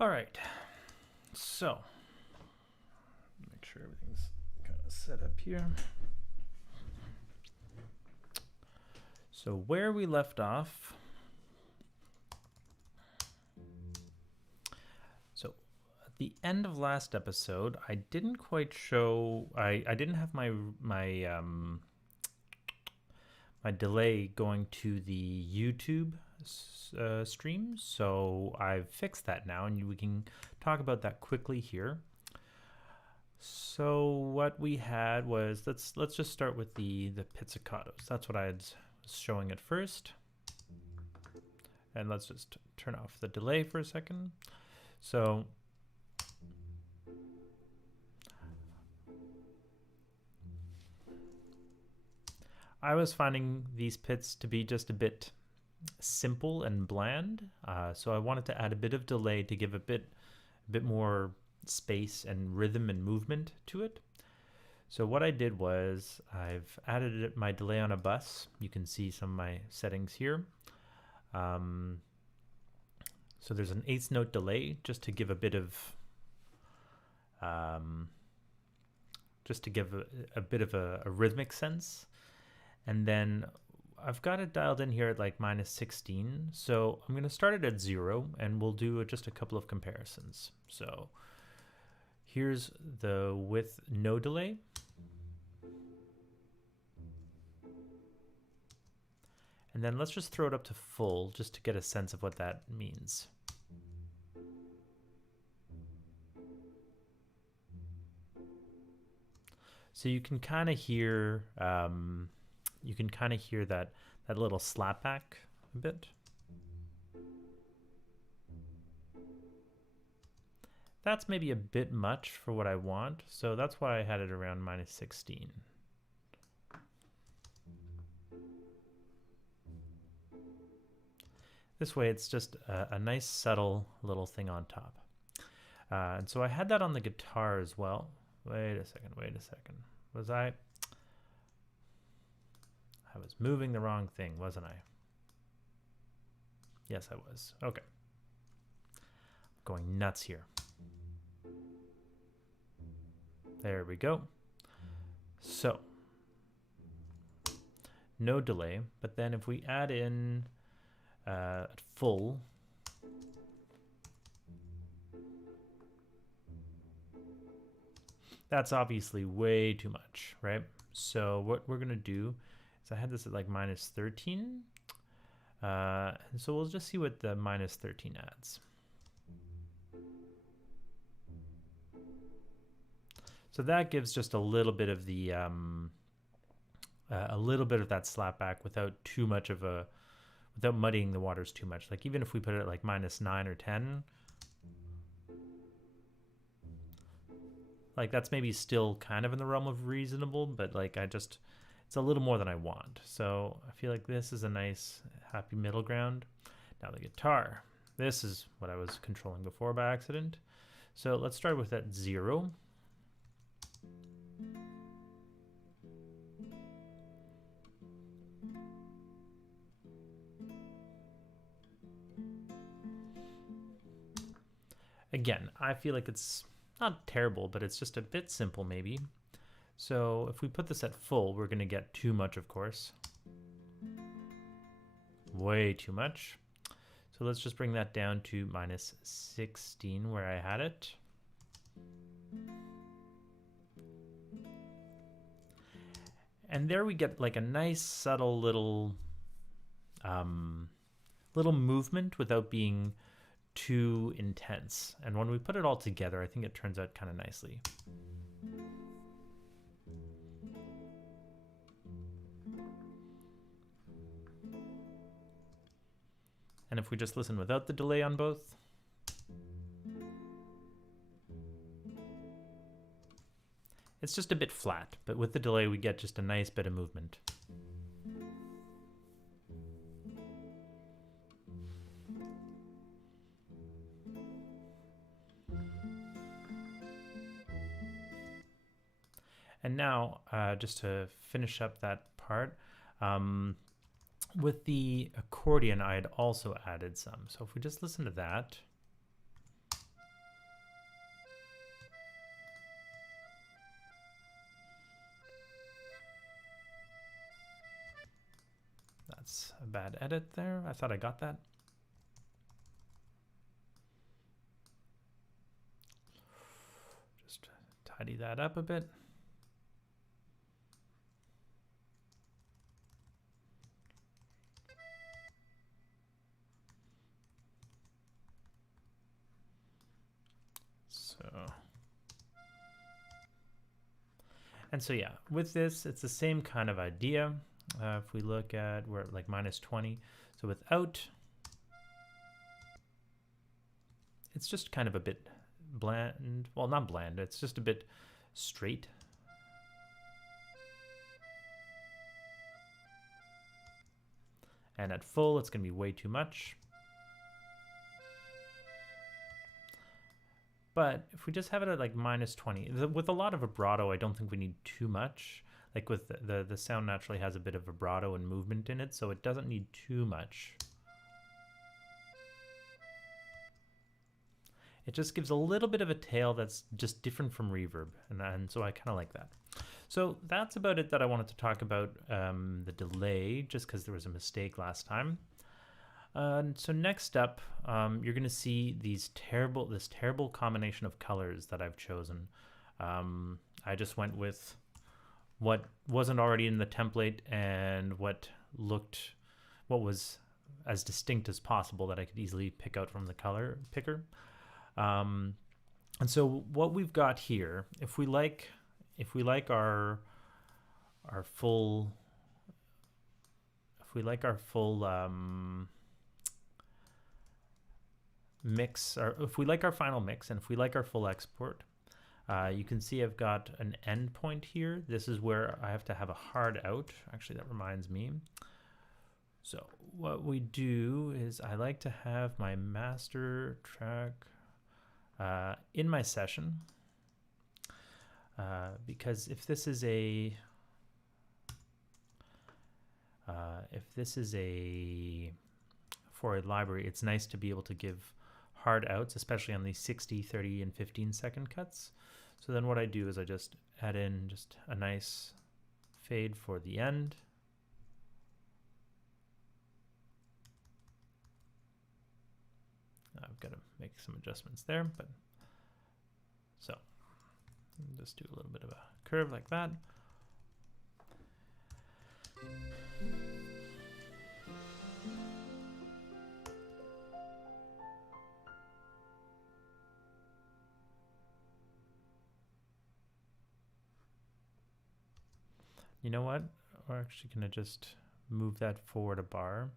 All right, so make sure everything's kind of set up here. So where we left off, so at the end of last episode, I didn't quite show. I didn't have my delay going to the YouTube stream, so I've fixed that now, and we can talk about that quickly here. So what we had was let's just start with the pizzicatos. That's what I was showing at first, and let's just turn off the delay for a second. So I was finding these pits to be just a bit simple and bland, so I wanted to add a bit of delay to give a bit more space and rhythm and movement to it. So what I did was I've added my delay on a bus. You can see some of my settings here. So there's an eighth note delay just to give a bit of a bit of a rhythmic sense. And then I've got it dialed in here at like -16. So I'm going to start it at 0, and we'll do just a couple of comparisons. So here's the with no delay. And then let's just throw it up to full just to get a sense of what that means. So you can kind of hear that little slapback a bit. That's maybe a bit much for what I want, so that's why I had it around -16. This way it's just a nice subtle little thing on top. And so I had that on the guitar as well. Wait a second. Was I was moving the wrong thing, wasn't I? Yes, I was. Okay. I'm going nuts here. There we go. So, no delay, but then if we add in at full, that's obviously way too much, right? So what we're going to do is I had this at like -13. And so we'll just see what the -13 adds. So that gives just a little bit of the that slapback without too much of without muddying the waters too much. Like even if we put it at like -9 or 10, like that's maybe still kind of in the realm of reasonable, but like it's a little more than I want. So I feel like this is a nice happy middle ground. Now the guitar. This is what I was controlling before by accident. So let's start with that 0. Again, I feel like it's not terrible, but it's just a bit simple maybe. So if we put this at full, we're going to get too much, of course. Way too much. So let's just bring that down to -16 where I had it. And there we get like a nice subtle little movement without being too intense. And when we put it all together, I think it turns out kind of nicely. And if we just listen without the delay on both, it's just a bit flat, but with the delay we get just a nice bit of movement. And now, just to finish up that part, with the accordion, I had also added some. So if we just listen to that. That's a bad edit there. I thought I got that. Just tidy that up a bit. And so yeah, with this, it's the same kind of idea. If we look at, we're at like -20. So without, it's just kind of a bit bland. Well, not bland, it's just a bit straight. And at full, it's going to be way too much. But if we just have it at like -20, with a lot of vibrato, I don't think we need too much. Like with the sound naturally has a bit of vibrato and movement in it, so it doesn't need too much. It just gives a little bit of a tail that's just different from reverb, and so I kind of like that. So that's about it that I wanted to talk about the delay, just because there was a mistake last time. So next up, you're going to see this terrible combination of colors that I've chosen. I just went with what wasn't already in the template and what was as distinct as possible that I could easily pick out from the color picker. And so what we've got here, if we like our full mix, or if we like our final mix and if we like our full export, you can see I've got an endpoint here. This is where I have to have a hard out. Actually, that reminds me. So what we do is I like to have my master track in my session, because if this is a for a library, it's nice to be able to give hard outs, especially on these 60, 30, and 15-second cuts. So then what I do is I just add in just a nice fade for the end. I've got to make some adjustments there, but so just do a little bit of a curve like that. You know what? We're actually going to just move that forward a bar,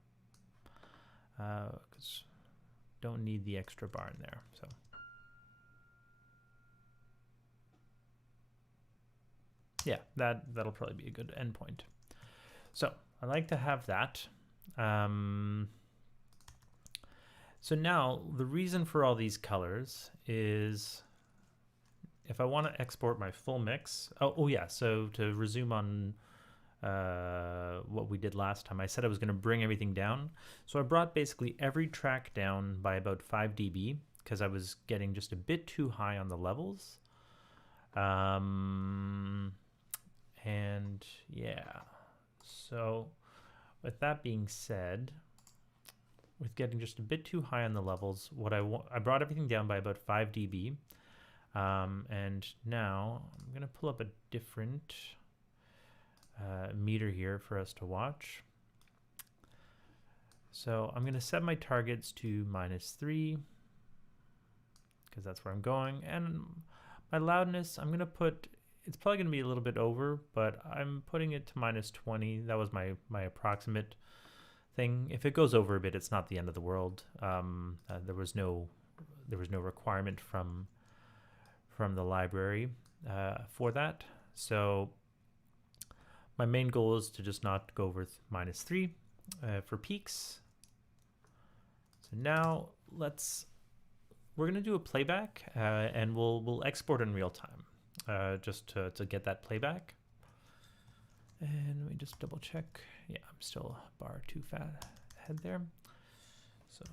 because don't need the extra bar in there. So yeah, that'll probably be a good endpoint. So I like to have that. So now the reason for all these colors is if I want to export my full mix. Oh yeah, so to resume on what we did last time, I said I was going to bring everything down. So I brought basically every track down by about 5 dB because I was getting just a bit too high on the levels. And yeah, so with that being said, with getting just a bit too high on the levels, I brought everything down by about 5 dB. And now I'm going to pull up a different meter here for us to watch. So I'm going to set my targets to -3 because that's where I'm going. And my loudness, I'm going to put, it's probably going to be a little bit over, but I'm putting it to -20. That was my approximate thing. If it goes over a bit, it's not the end of the world. There was no requirement from the library for that. So my main goal is to just not go over -3 for peaks. So now we're going to do a playback and we'll export in real time just to get that playback. And let me just double check. Yeah, I'm still a bar too fat ahead there. So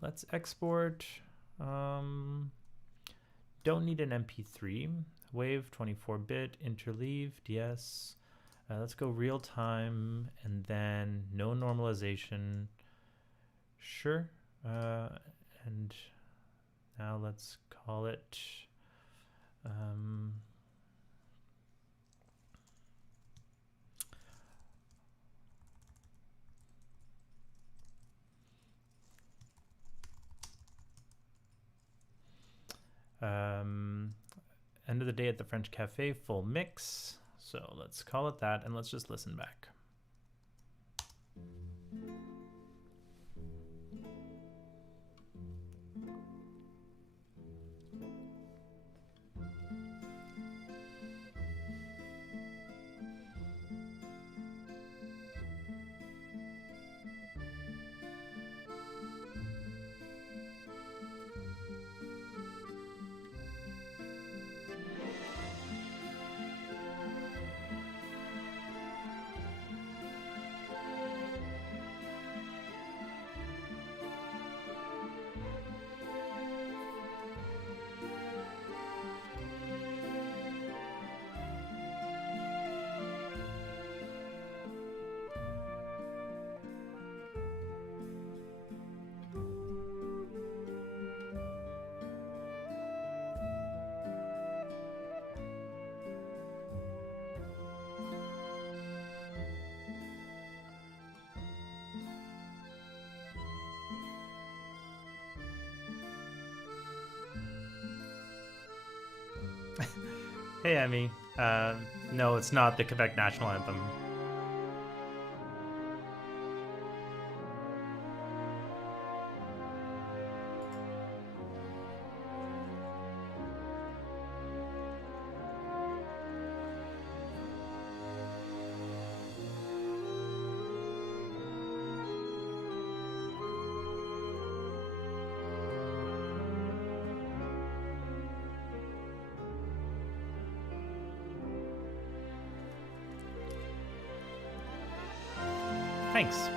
let's export. Don't need an MP3. Wave 24-bit, interleave, DS. Let's go real time and then no normalization. Sure. And now let's call it end of the day at the French Cafe, full mix. So let's call it that, and let's just listen back. Hey, Emmy. No, it's not the Quebec national anthem. Thanks.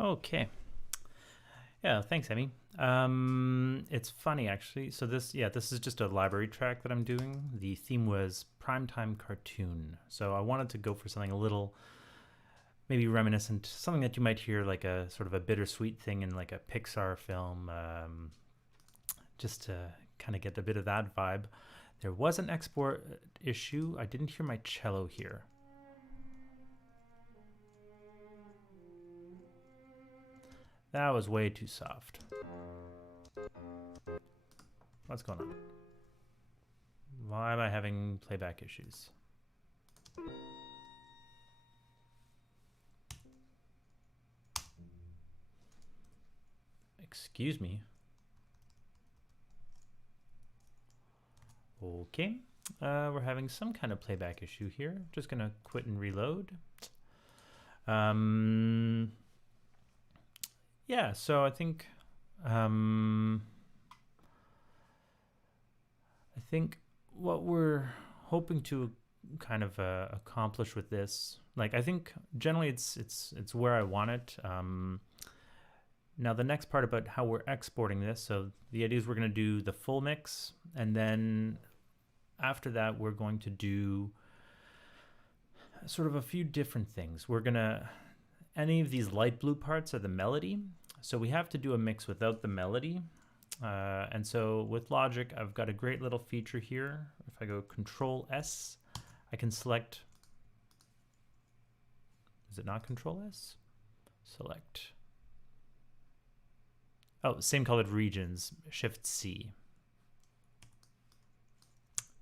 Okay. Yeah, thanks, Emmy. It's funny actually. So this is just a library track that I'm doing. The theme was primetime cartoon. So I wanted to go for something a little maybe reminiscent, something that you might hear like a sort of a bittersweet thing in like a Pixar film, just to kind of get a bit of that vibe. There was an export issue. I didn't hear my cello here. That was way too soft. What's going on? Why am I having playback issues? Excuse me. Okay. We're having some kind of playback issue here. Just gonna quit and reload. Yeah, so I think what we're hoping to kind of accomplish with this, like I think generally it's where I want it. Now the next part about how we're exporting this, so the idea is we're going to do the full mix, and then after that we're going to do sort of a few different things. We're going to, any of these light blue parts are the melody, so we have to do a mix without the melody. And so with Logic, I've got a great little feature here. If I go Control S, I can select, is it not Control S? Select. Oh, same colored regions, Shift C.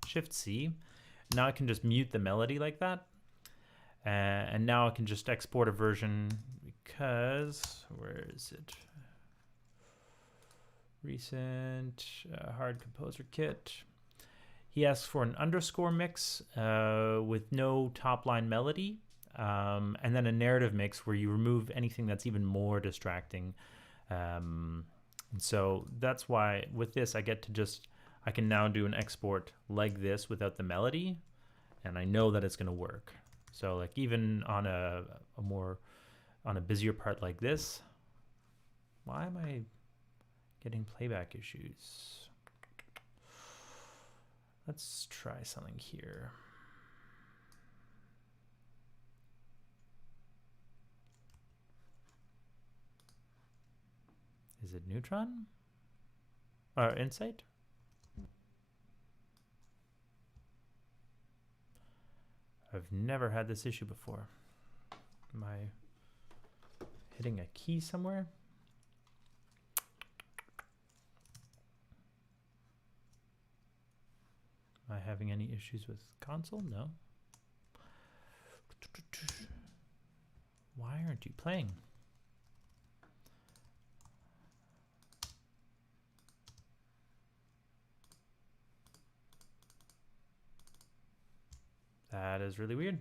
Shift C. Now I can just mute the melody like that. And now I can just export a version because, where is it? Recent hard composer kit. He asks for an underscore mix with no top line melody, and then a narrative mix where you remove anything that's even more distracting. And so that's why with this I can now do an export like this without the melody, and I know that it's going to work. So like even on a busier part like this, why am I getting playback issues? Let's try something here. Is it Neutron? Or Insight? I've never had this issue before. Am I hitting a key somewhere? Am I having any issues with console? No. Why aren't you playing? That is really weird.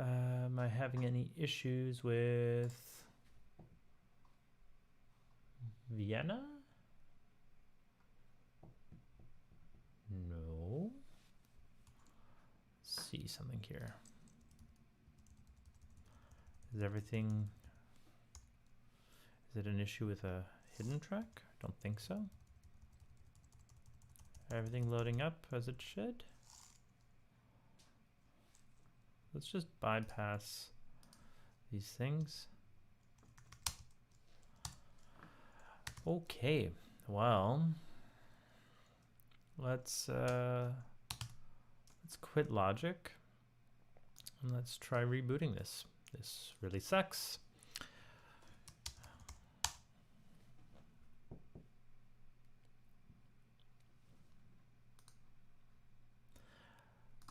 Am I having any issues with Vienna? No. Let's see something here. Is it an issue with a hidden track? I don't think so. Everything loading up as it should. Let's just bypass these things. Okay, well, let's quit Logic and let's try rebooting this. This really sucks.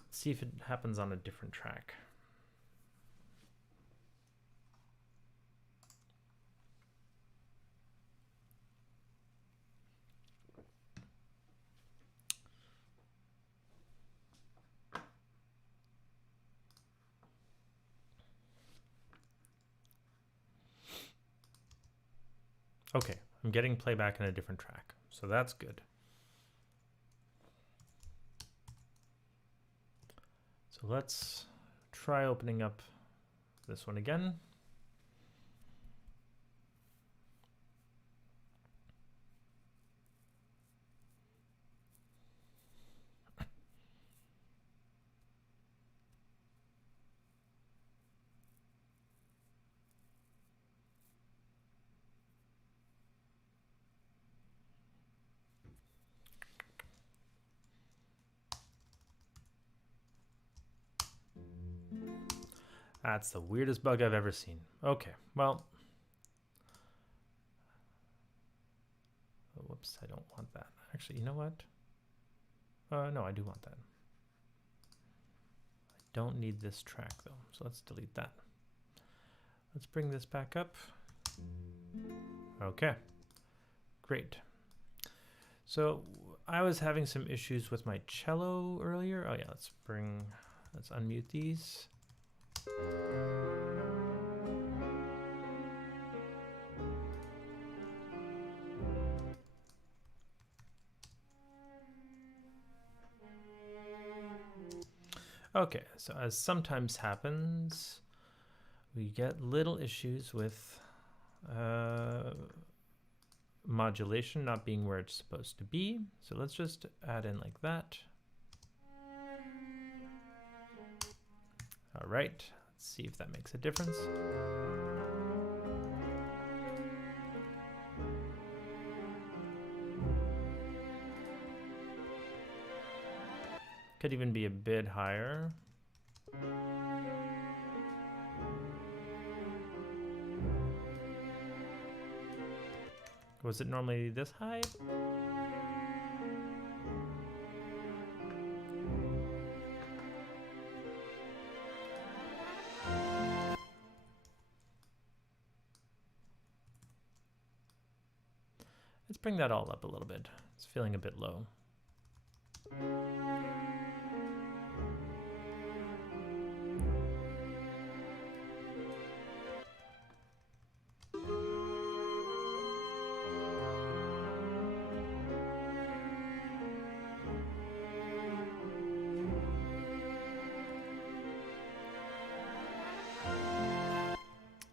Let's see if it happens on a different track. Okay, I'm getting playback in a different track, so that's good. So let's try opening up this one again. That's the weirdest bug I've ever seen. Okay, well. Oh, whoops, I don't want that. Actually, you know what? No, I do want that. I don't need this track though, so let's delete that. Let's bring this back up. Okay, great. So I was having some issues with my cello earlier. Oh yeah, let's unmute these. Okay, so as sometimes happens, we get little issues with modulation not being where it's supposed to be. So let's just add in like that. All right, let's see if that makes a difference. Could even be a bit higher. Was it normally this high? Let's bring that all up a little bit. It's feeling a bit low.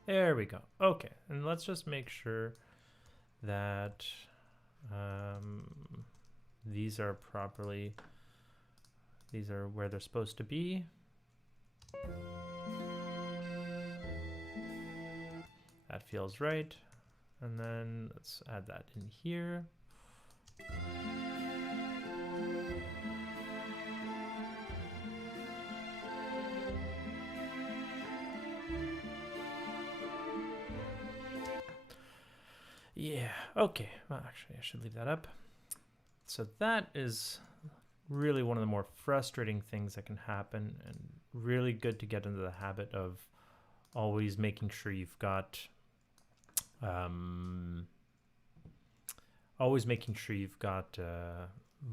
There we go. Okay, and let's just make sure that these are properly, these are where they're supposed to be. That feels right. And then let's add that in here. Yeah, okay. Well, actually, I should leave that up. So that is really one of the more frustrating things that can happen, and really good to get into the habit of always making sure you've got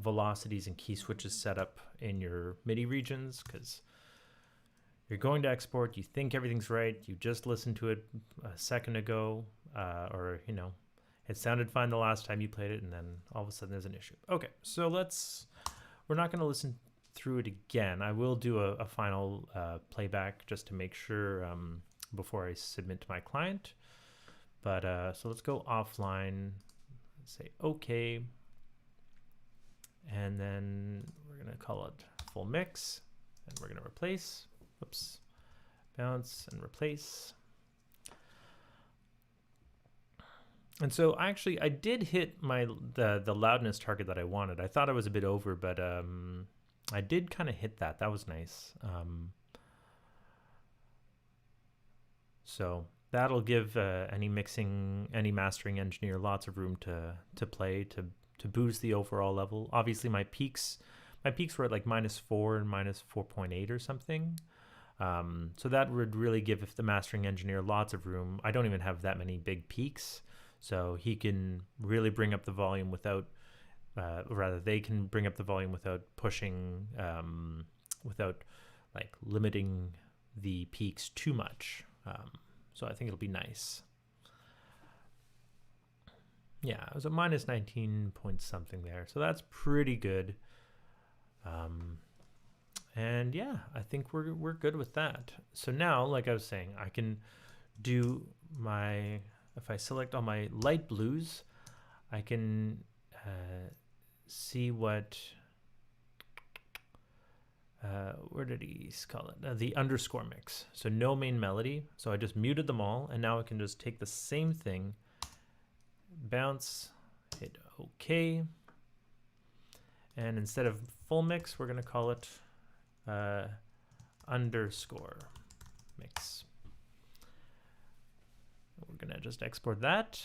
velocities and key switches set up in your MIDI regions, because you're going to export, you think everything's right, you just listened to it a second ago, or you know, it sounded fine the last time you played it, and then all of a sudden there's an issue. Okay, so we're not going to listen through it again. I will do a final playback just to make sure before I submit to my client. But so let's go offline, say okay, and then we're going to call it full mix, and we're going to replace, oops, bounce and replace. And so actually I did hit the loudness target that I wanted. I thought I was a bit over, but I did kind of hit that. That was nice. So that'll give any mastering engineer lots of room to play, to boost the overall level. Obviously my peaks were at like -4 and -4.8 or something. So that would really give the mastering engineer lots of room. I don't even have that many big peaks. So he can really bring up the volume without, rather they can bring up the volume without pushing, without like limiting the peaks too much. So I think it'll be nice. Yeah, it was a -19 point something there. So that's pretty good. And yeah, I think we're good with that. So now, like I was saying, I can do if I select all my light blues, I can see what, where did he call it? The underscore mix. So no main melody. So I just muted them all, and now I can just take the same thing, bounce, hit OK. And instead of full mix, we're going to call it underscore mix. We're going to just export that.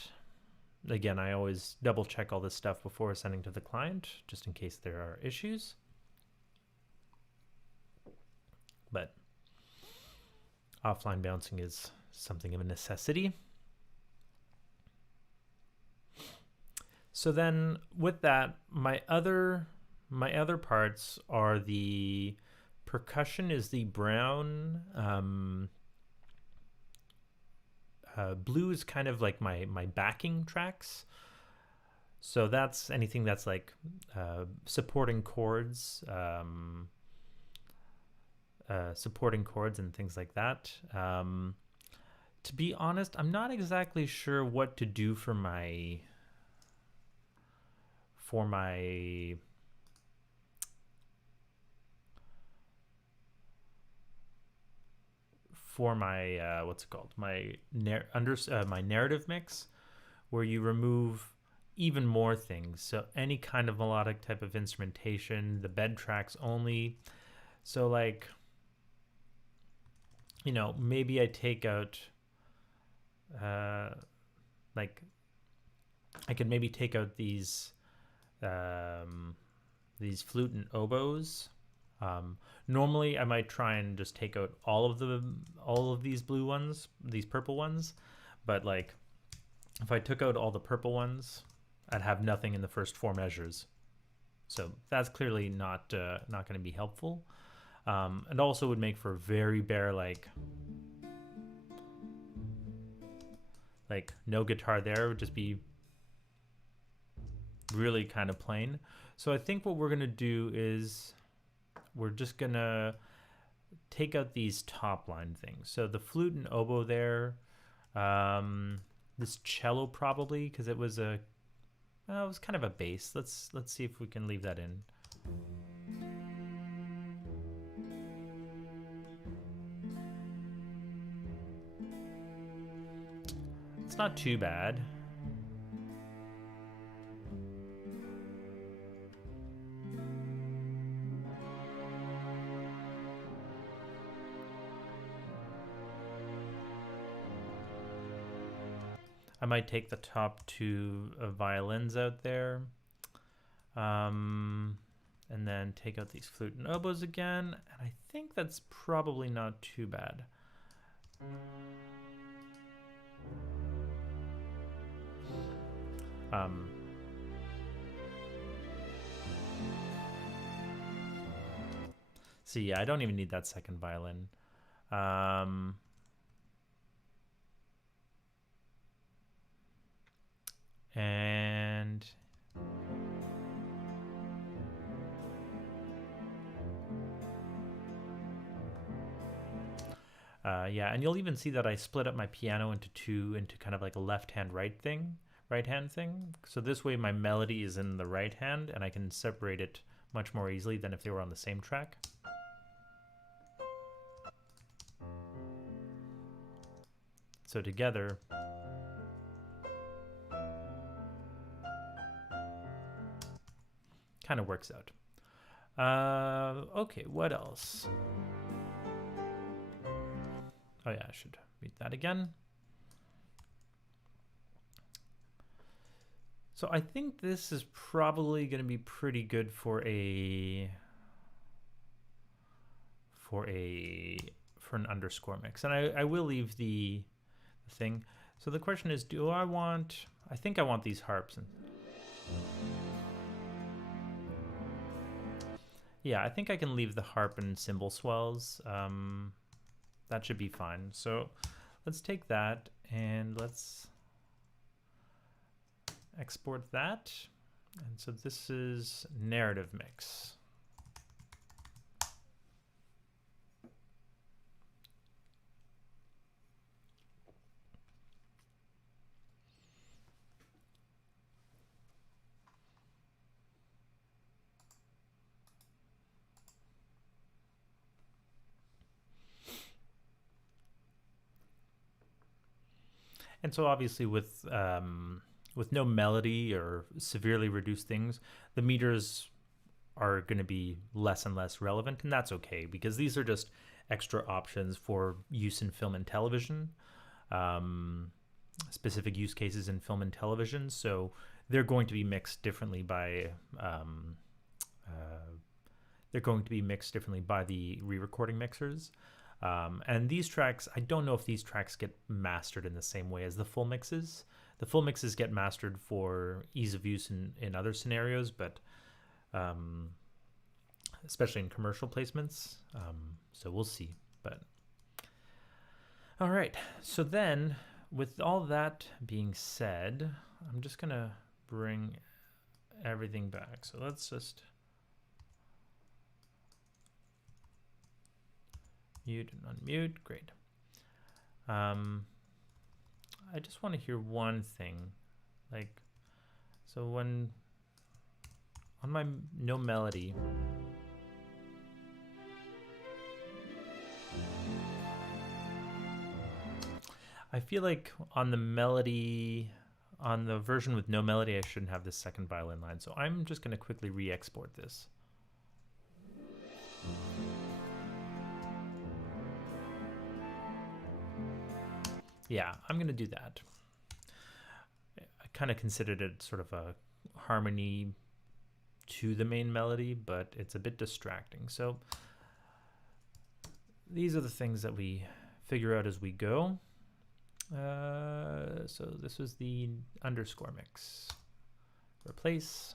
Again, I always double check all this stuff before sending to the client, just in case there are issues. But offline bouncing is something of a necessity. So then with that, my other parts are the percussion is the brown, blue is kind of like my backing tracks. So that's anything that's like supporting chords and things like that. To be honest, I'm not exactly sure what to do for my what's it called, my narrative mix, where you remove even more things. So any kind of melodic type of instrumentation, the bed tracks only. So like, you know, maybe I take out like I could maybe take out these flute and oboes. Normally I might try and just take out all of these blue ones, these purple ones, but like if I took out all the purple ones, I'd have nothing in the first four measures. So that's clearly not going to be helpful. It also would make for very bare, like no guitar there, would just be really kind of plain. So I think what we're going to do is we're just going to take out these top line things. So the flute and oboe there, this cello probably, because it was it was kind of a bass. Let's see if we can leave that in. It's not too bad. I might take the top two violins out there. And then take out these flute and oboes again. And I think that's probably not too bad. So yeah, I don't even need that second violin. And yeah, and you'll even see that I split up my piano into kind of like a left hand right hand thing. So this way my melody is in the right hand and I can separate it much more easily than if they were on the same track. So together, kind of works out. Okay, what else? Oh yeah, I should read that again. So I think this is probably going to be pretty good for an underscore mix, and I will leave the thing. So the question is, do I want? I think I want these harps. Yeah, I think I can leave the harp and cymbal swells. That should be fine. So let's take that and let's export that. And so this is narrative mix. And so obviously with no melody or severely reduced things, the meters are going to be less and less relevant, and that's okay because these are just extra options for use in film and television, specific use cases in film and television. So they're going to be mixed differently by the re-recording mixers. And these tracks, I don't know if these tracks get mastered in the same way as the full mixes. The full mixes get mastered for ease of use in other scenarios, but especially in commercial placements. So we'll see. But all right. So then, with all that being said, I'm just gonna bring everything back. So let's just mute and unmute. Great. I just want to hear one thing, like, so when on my no melody, I feel like on the melody, on the version with no melody, I shouldn't have this second violin line. So I'm just going to quickly re-export this. Yeah, I'm going to do that. I kind of considered it sort of a harmony to the main melody, but it's a bit distracting. So these are the things that we figure out as we go. So this was the underscore mix. replace.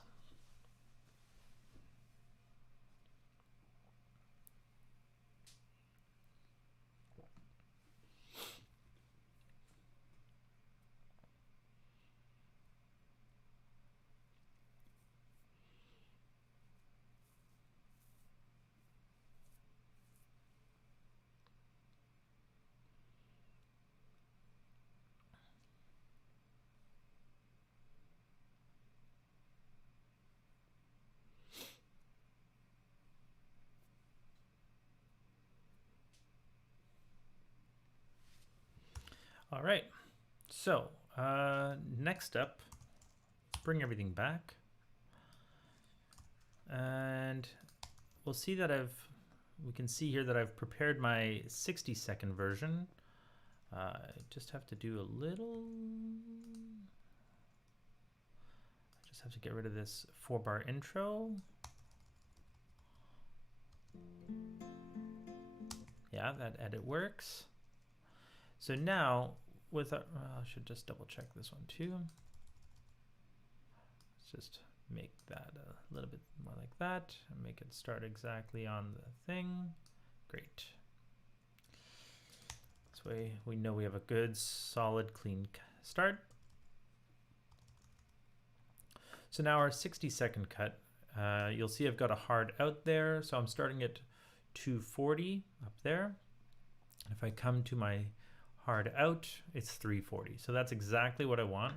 All right, so next up, let's bring everything back. And we'll see that we can see here that I've prepared my 60-second version. I just have to do a little, I just have to get rid of this 4-bar intro. Yeah, that edit works. So now with our, I should just double check this one too. Let's just make that a little bit more like that and make it start exactly on the thing. Great. This way we know we have a good, solid, clean start. So now our 60-second cut, you'll see I've got a hard out there. So I'm starting at 240 up there. If I come to my hard out, it's 340. So that's exactly what I want.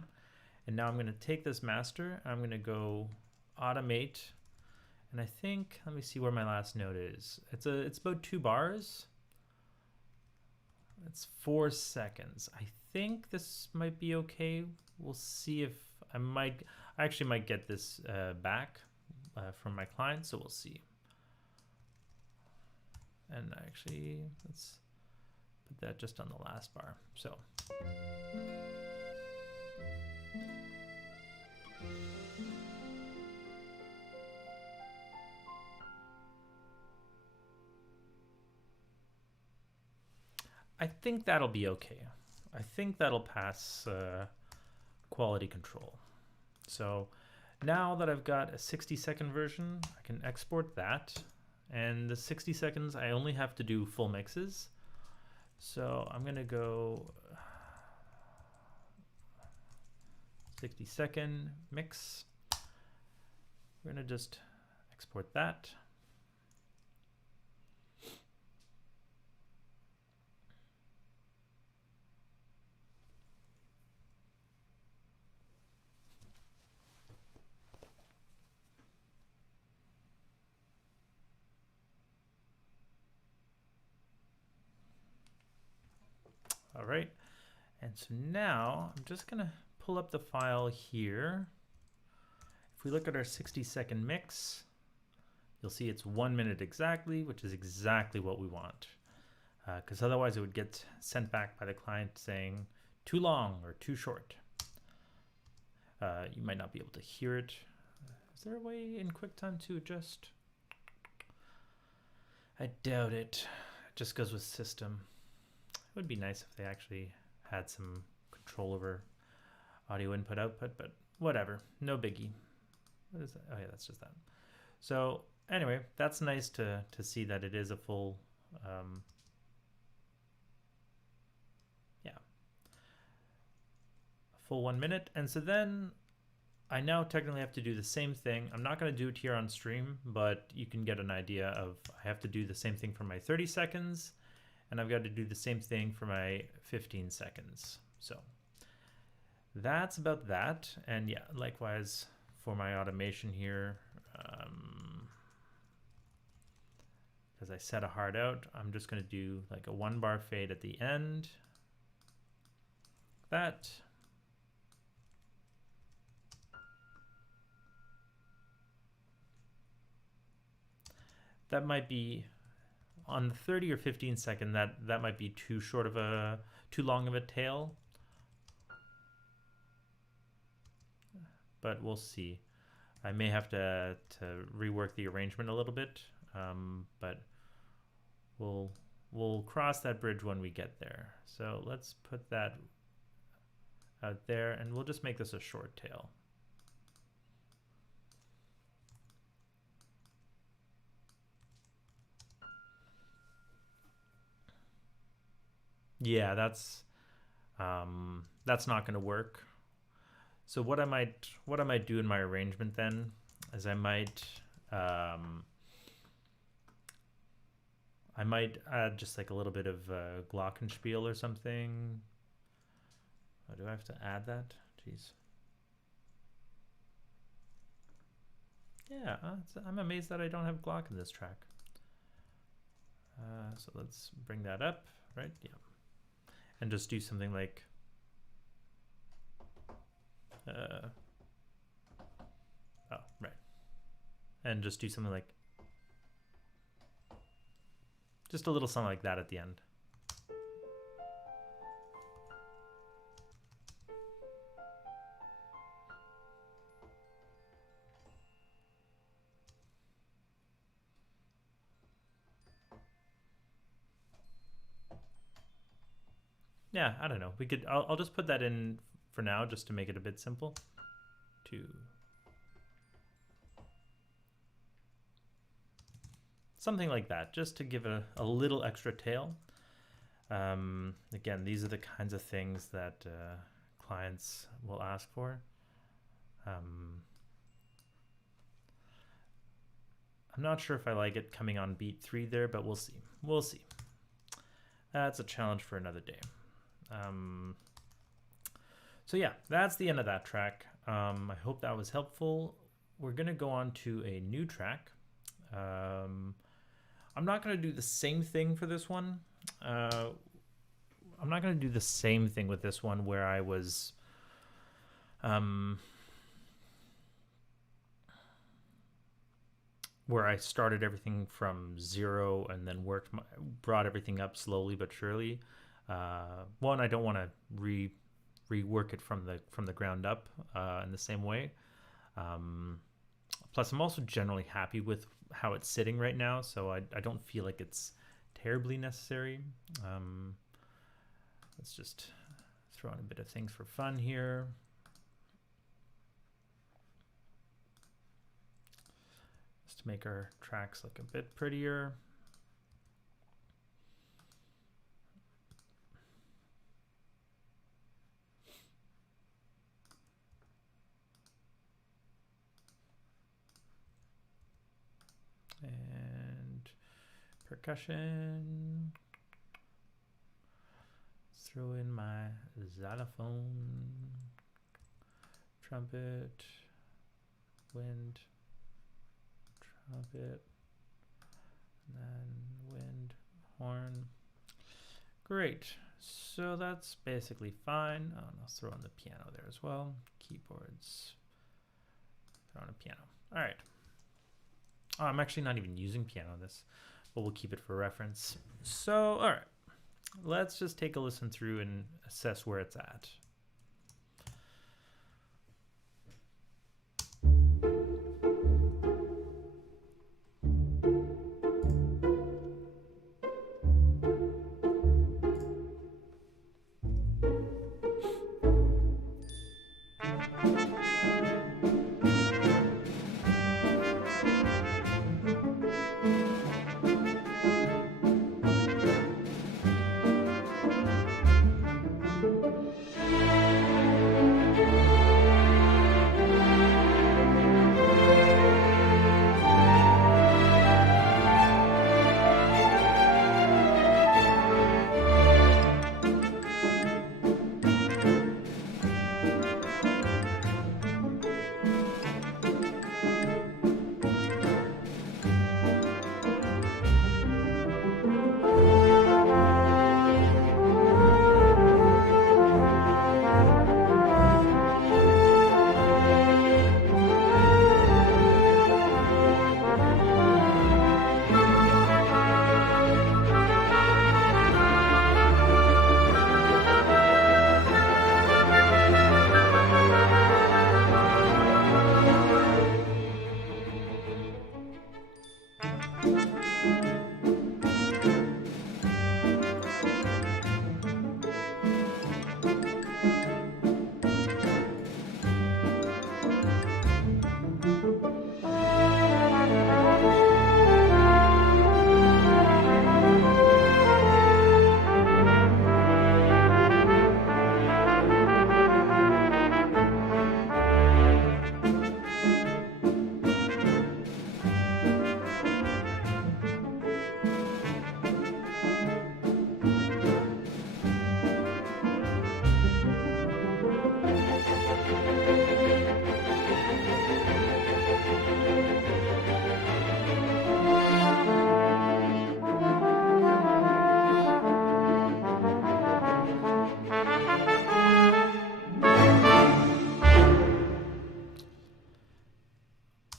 And now I'm going to take this master, I'm going to go automate, and I think, let me see where my last note is. It's about 2 bars. It's 4 seconds. I think this might be okay. We'll see if I actually might get this back from my client, so we'll see. And actually, let's put that just on the last bar. So. I think that'll be okay. I think that'll pass quality control. So now that I've got a 60-second version, I can export that. And the 60 seconds, I only have to do full mixes. So I'm gonna go 60-second mix. We're gonna just export that. All right, and so now I'm just gonna pull up the file here. If we look at our 60-second mix, you'll see it's 1 minute exactly, which is exactly what we want. Because otherwise it would get sent back by the client saying too long or too short. You might not be able to hear it. Is there a way in QuickTime to adjust? I doubt it. It just goes with system. It would be nice if they actually had some control over audio input output, but whatever, no biggie. What is that? Oh yeah, that's just that. So anyway, that's nice to see that it is a full, a full 1 minute. And so then I now technically have to do the same thing. I'm not going to do it here on stream, but you can get an idea of I have to do the same thing for my 30 seconds. And I've got to do the same thing for my 15 seconds. So that's about that. And yeah, likewise for my automation here, because I set a hard out, I'm just going to do like a 1 bar fade at the end. That. That might be on the 30 or 15 second, that might be too long of a tail. But we'll see. I may have to rework the arrangement a little bit, but we'll cross that bridge when we get there. So let's put that out there, and we'll just make this a short tail. Yeah, that's not going to work. So what I might do in my arrangement then is um, I might add just like a little bit of glockenspiel or something. Oh, do I have to add that? Jeez. Yeah, I'm amazed that I don't have Glock in this track. So let's bring that up, right? Yeah. And just do something like oh, right. And just do something like just a little something like that at the end. Yeah, I don't know. I'll just put that in for now just to make it a bit simple. Something like that, just to give a little extra tail. Again, these are the kinds of things that clients will ask for. I'm not sure if I like it coming on beat 3 there, but we'll see. We'll see. That's a challenge for another day. So yeah, that's the end of that track. I hope that was helpful. We're going to go on to a new track. I'm not going to do the same thing for this one. I'm not going to do the same thing with this one where I was where I started everything from 0 and then brought everything up slowly but surely. One, I don't want to rework it from the ground up in the same way. Plus, I'm also generally happy with how it's sitting right now, so I don't feel like it's terribly necessary. Let's just throw in a bit of things for fun here. Just to make our tracks look a bit prettier. And percussion. Let's throw in my xylophone, trumpet, wind, trumpet, and then wind, horn. Great. So that's basically fine. Oh, and I'll throw in the piano there as well. Keyboards. Throw in a piano. All right. Oh, I'm actually not even using piano in this, but we'll keep it for reference. So, all right. Let's just take a listen through and assess where it's at.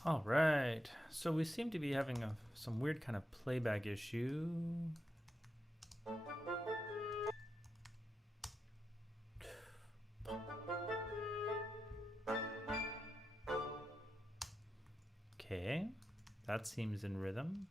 All right, so we seem to be having some weird kind of playback issue. Okay, that seems in rhythm.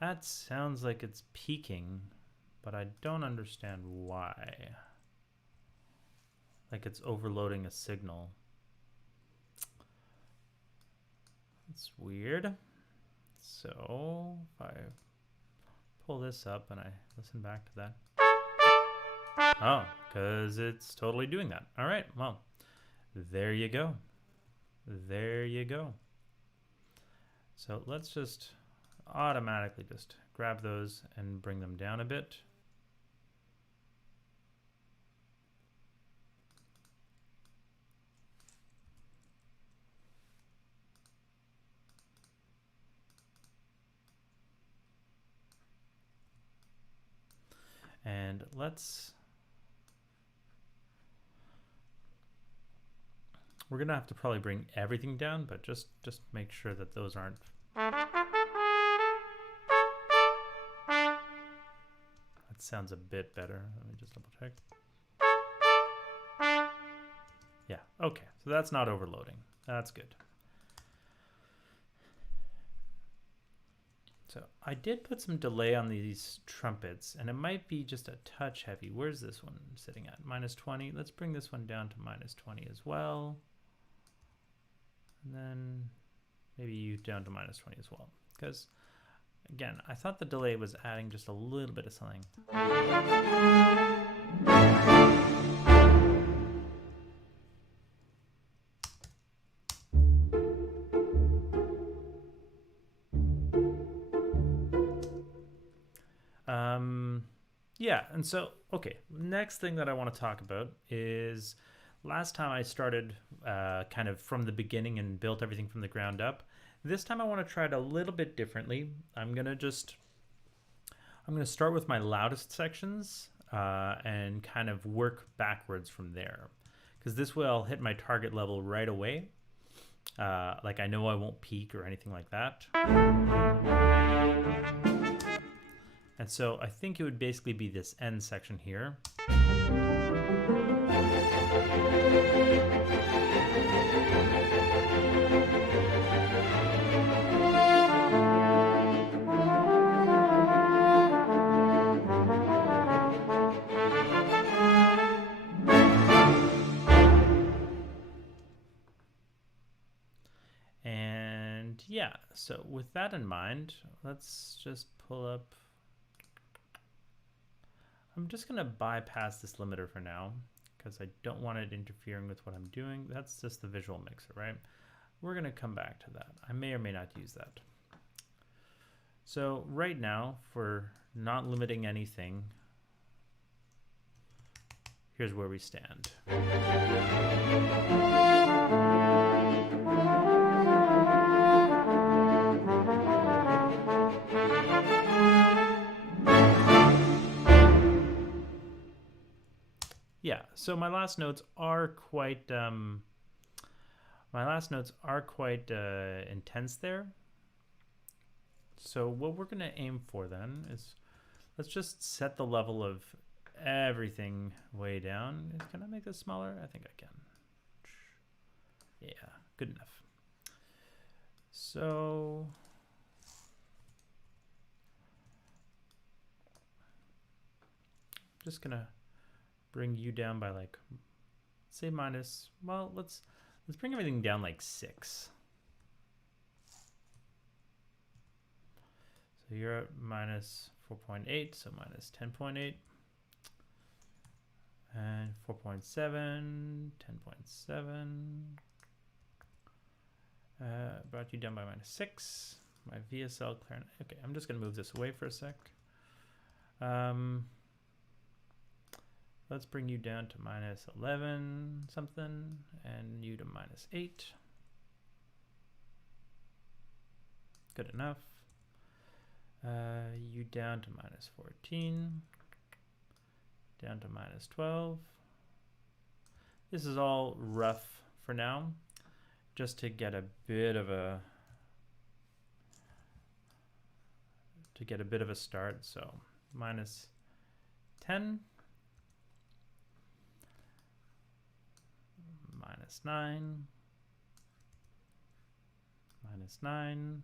That sounds like it's peaking, but I don't understand why. Like it's overloading a signal. It's weird. So if I pull this up and I listen back to that. Oh, because it's totally doing that. All right, well, there you go. There you go. So let's just automatically just grab those and bring them down a bit. And we're gonna have to probably bring everything down, but just make sure that those aren't. That sounds a bit better. Let me just double check. Yeah, okay, so that's not overloading. That's good. So I did put some delay on these trumpets, and it might be just a touch heavy. Where's this one sitting at? -20. Let's bring this one down to -20 as well. And then maybe you down to -20 as well. Because, again, I thought the delay was adding just a little bit of something. Yeah, and so, okay, next thing that I want to talk about is last time I started kind of from the beginning and built everything from the ground up. This time I want to try it a little bit differently. I'm going to start with my loudest sections and kind of work backwards from there. Because this way I'll hit my target level right away. Like I know I won't peak or anything like that. And so I think it would basically be this end section here. And yeah, so with that in mind, let's just pull up. I'm just going to bypass this limiter for now because I don't want it interfering with what I'm doing. That's just the visual mixer, right? We're going to come back to that. I may or may not use that. So right now, for not limiting anything, here's where we stand. Yeah, so my last notes are quite intense there. So what we're going to aim for then is let's just set the level of everything way down. Can I make this smaller? I think I can. Yeah, good enough. So just gonna bring you down by like, say minus, well, let's bring everything down like 6. So you're at minus 4.8, so minus 10.8. And 4.7, 10.7. Brought you down by minus 6, my VSL clarinet. Okay, I'm just gonna move this away for a sec. Let's bring you down to minus 11 something, and you to minus 8. Good enough. You down to minus 14. Down to minus 12. This is all rough for now, just to get a bit of a start. So minus 10, minus 9, minus 9,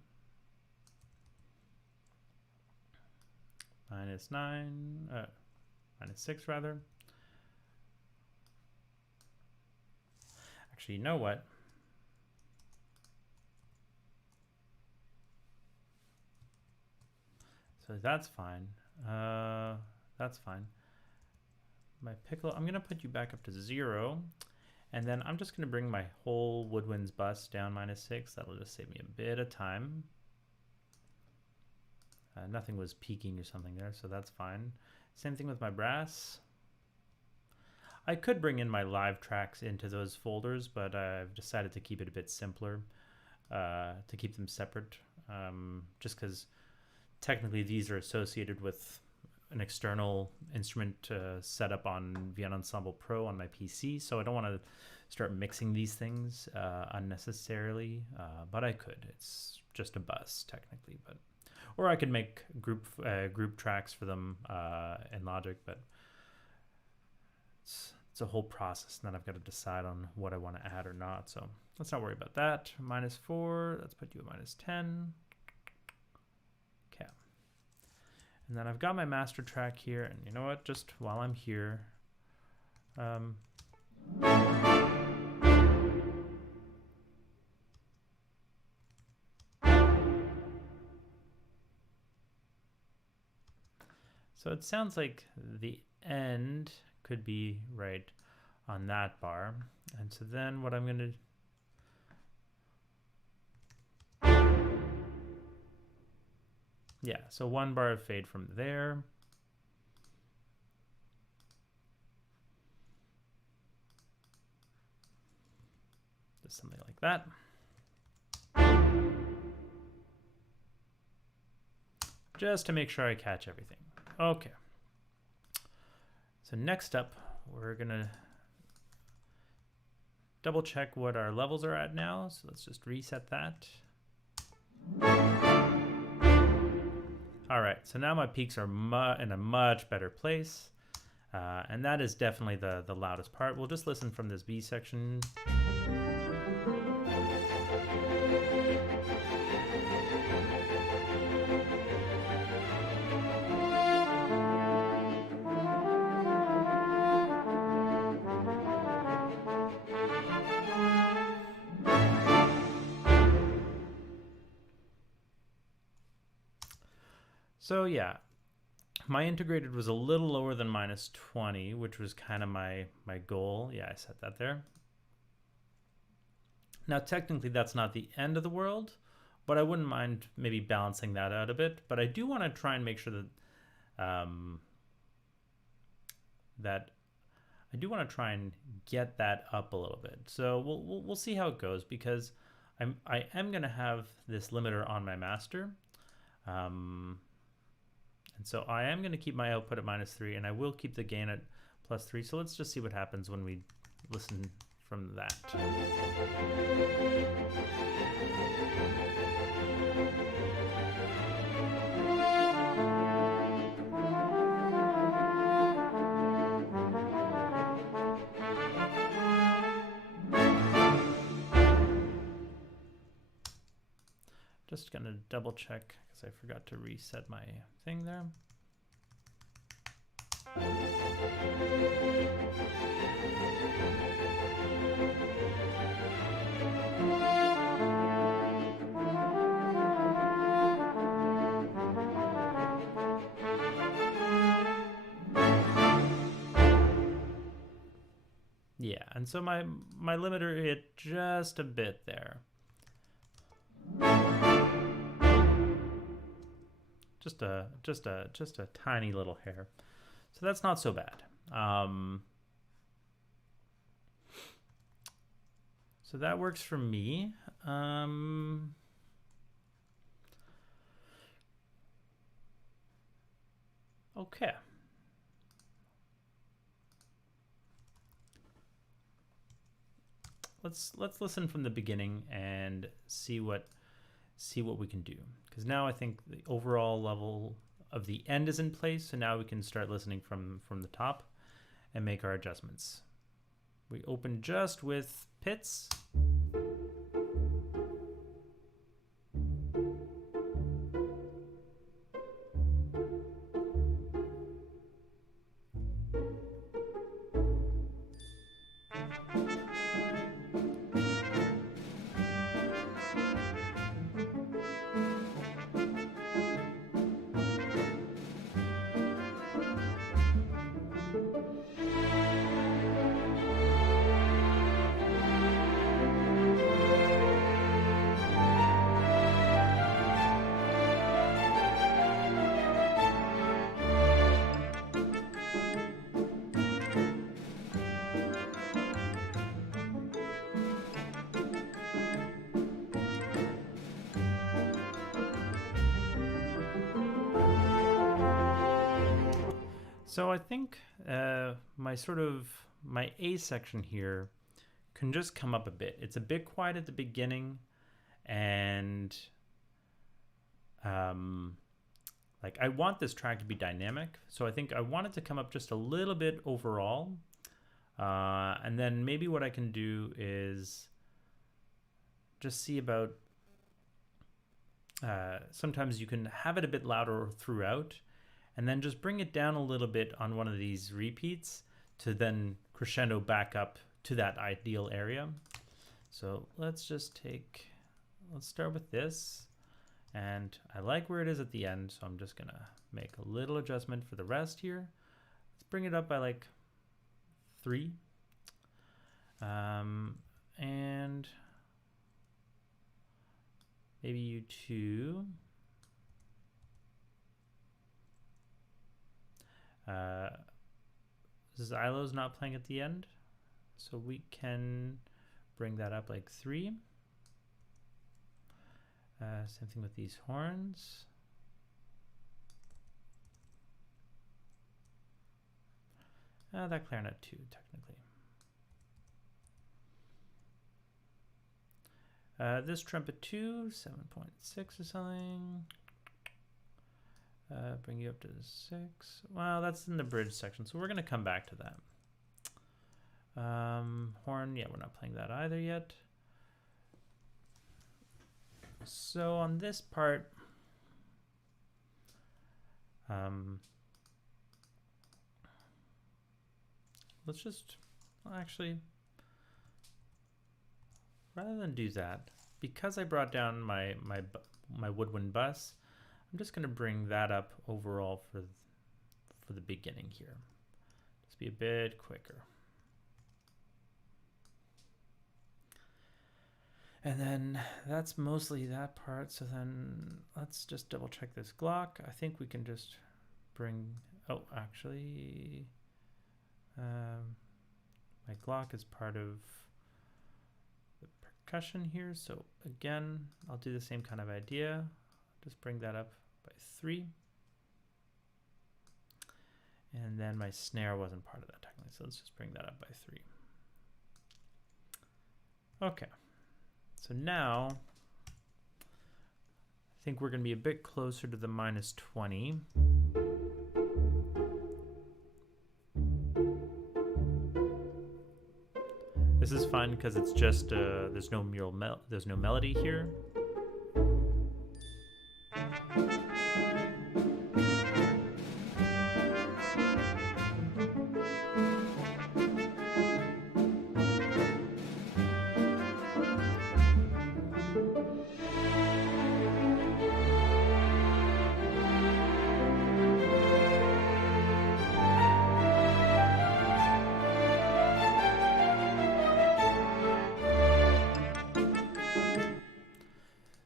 minus 9, minus 6 rather. Actually, you know what? So that's fine. That's fine. My piccolo, I'm gonna put you back up to 0. And then I'm just gonna bring my whole woodwinds bus down minus 6. That'll just save me a bit of time. Nothing was peaking or something there, so that's fine. Same thing with my brass. I could bring in my live tracks into those folders, but I've decided to keep it a bit simpler, to keep them separate, just because technically these are associated with an external instrument setup on Vienna Ensemble Pro on my PC, so I don't want to start mixing these things unnecessarily, but I could. It's just a bus technically, but or I could make group tracks for them in Logic, but it's a whole process, and then I've got to decide on what I want to add or not. So let's not worry about that. Minus 4. Let's put you at minus 10. Okay. And then I've got my master track here, and you know what? Just while I'm here, so it sounds like the end could be right on that bar. And so then what I'm going to... Yeah, so 1 bar of fade from there. Just something like that. Just to make sure I catch everything. Okay. So next up, we're gonna double check what our levels are at now. So let's just reset that. All right, so now my peaks are in a much better place. And that is definitely the loudest part. We'll just listen from this B section. So yeah, my integrated was a little lower than minus 20, which was kind of my goal. Yeah, I set that there. Now, technically, that's not the end of the world, but I wouldn't mind maybe balancing that out a bit. But I do want to try and make sure that I do want to try and get that up a little bit. So we'll see how it goes, because I am going to have this limiter on my master. And so I am going to keep my output at minus 3, and I will keep the gain at plus 3. So let's just see what happens when we listen from that. Just going to double check because I forgot to reset my thing there. Yeah, and so my limiter hit just a bit there. just a tiny little hair. So that's not so bad. So that works for me. Okay. Let's listen from the beginning and see what we can do. Because now I think the overall level of the end is in place, so now we can start listening from the top and make our adjustments. We open just with pits. So I think my A section here can just come up a bit. It's a bit quiet at the beginning, and like I want this track to be dynamic. So I think I want it to come up just a little bit overall. And then maybe what I can do is just see about, sometimes you can have it a bit louder throughout, and then just bring it down a little bit on one of these repeats to then crescendo back up to that ideal area. So let's start with this. And I like where it is at the end, so I'm just gonna make a little adjustment for the rest here. Let's bring it up by like 3. And maybe you 2. Xylo's not playing at the end, so we can bring that up like 3. Same thing with these horns. That clarinet 2, technically. This trumpet 2, 7.6 or something. Bring you up to 6. Well, that's in the bridge section, so we're going to come back to that. Horn, yeah, we're not playing that either yet. So on this part, let's just, well, actually, rather than do that, because I brought down my woodwind bus, I'm just going to bring that up overall for the beginning here. Just be a bit quicker. And then that's mostly that part. So then let's just double check this Glock. I think we can just bring, oh, actually, my Glock is part of the percussion here. So again, I'll do the same kind of idea. Just bring that up by 3. And then my snare wasn't part of that technically, so let's just bring that up by 3. Okay. So now, I think we're going to be a bit closer to the -20. This is fun because it's just there's no melody here.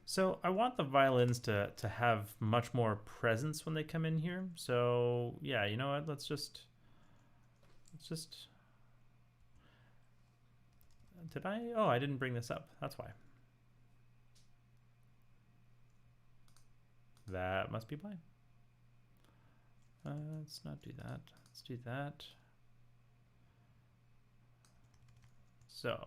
So I want the violins to have much more presence when they come in here. So yeah, you know what? Let's just. Did I? Oh, I didn't bring this up. That's why. That must be why. Let's not do that. Let's do that. So.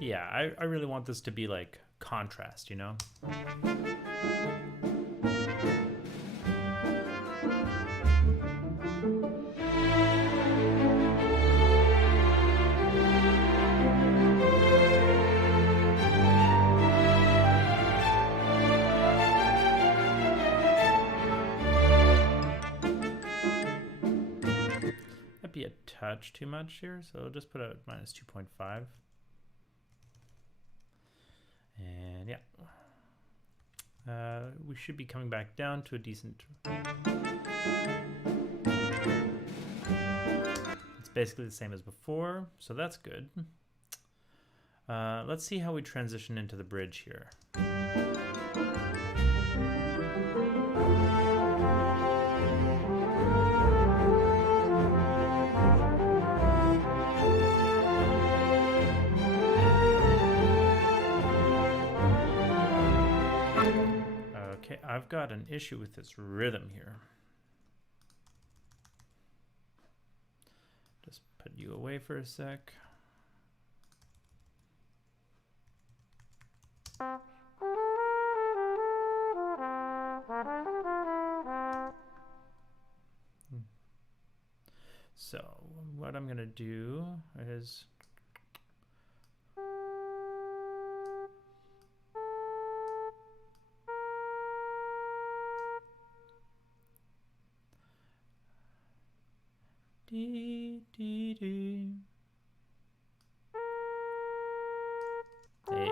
Yeah, I really want this to be like contrast, you know? Might be a touch too much here, so I'll just put a minus 2.5. And yeah, we should be coming back down to a decent. It's basically the same as before, so that's good. Let's see how we transition into the bridge here. Okay, I've got an issue with this rhythm here. Just put you away for a sec. So what I'm gonna do is dee, dee, dee. Hey.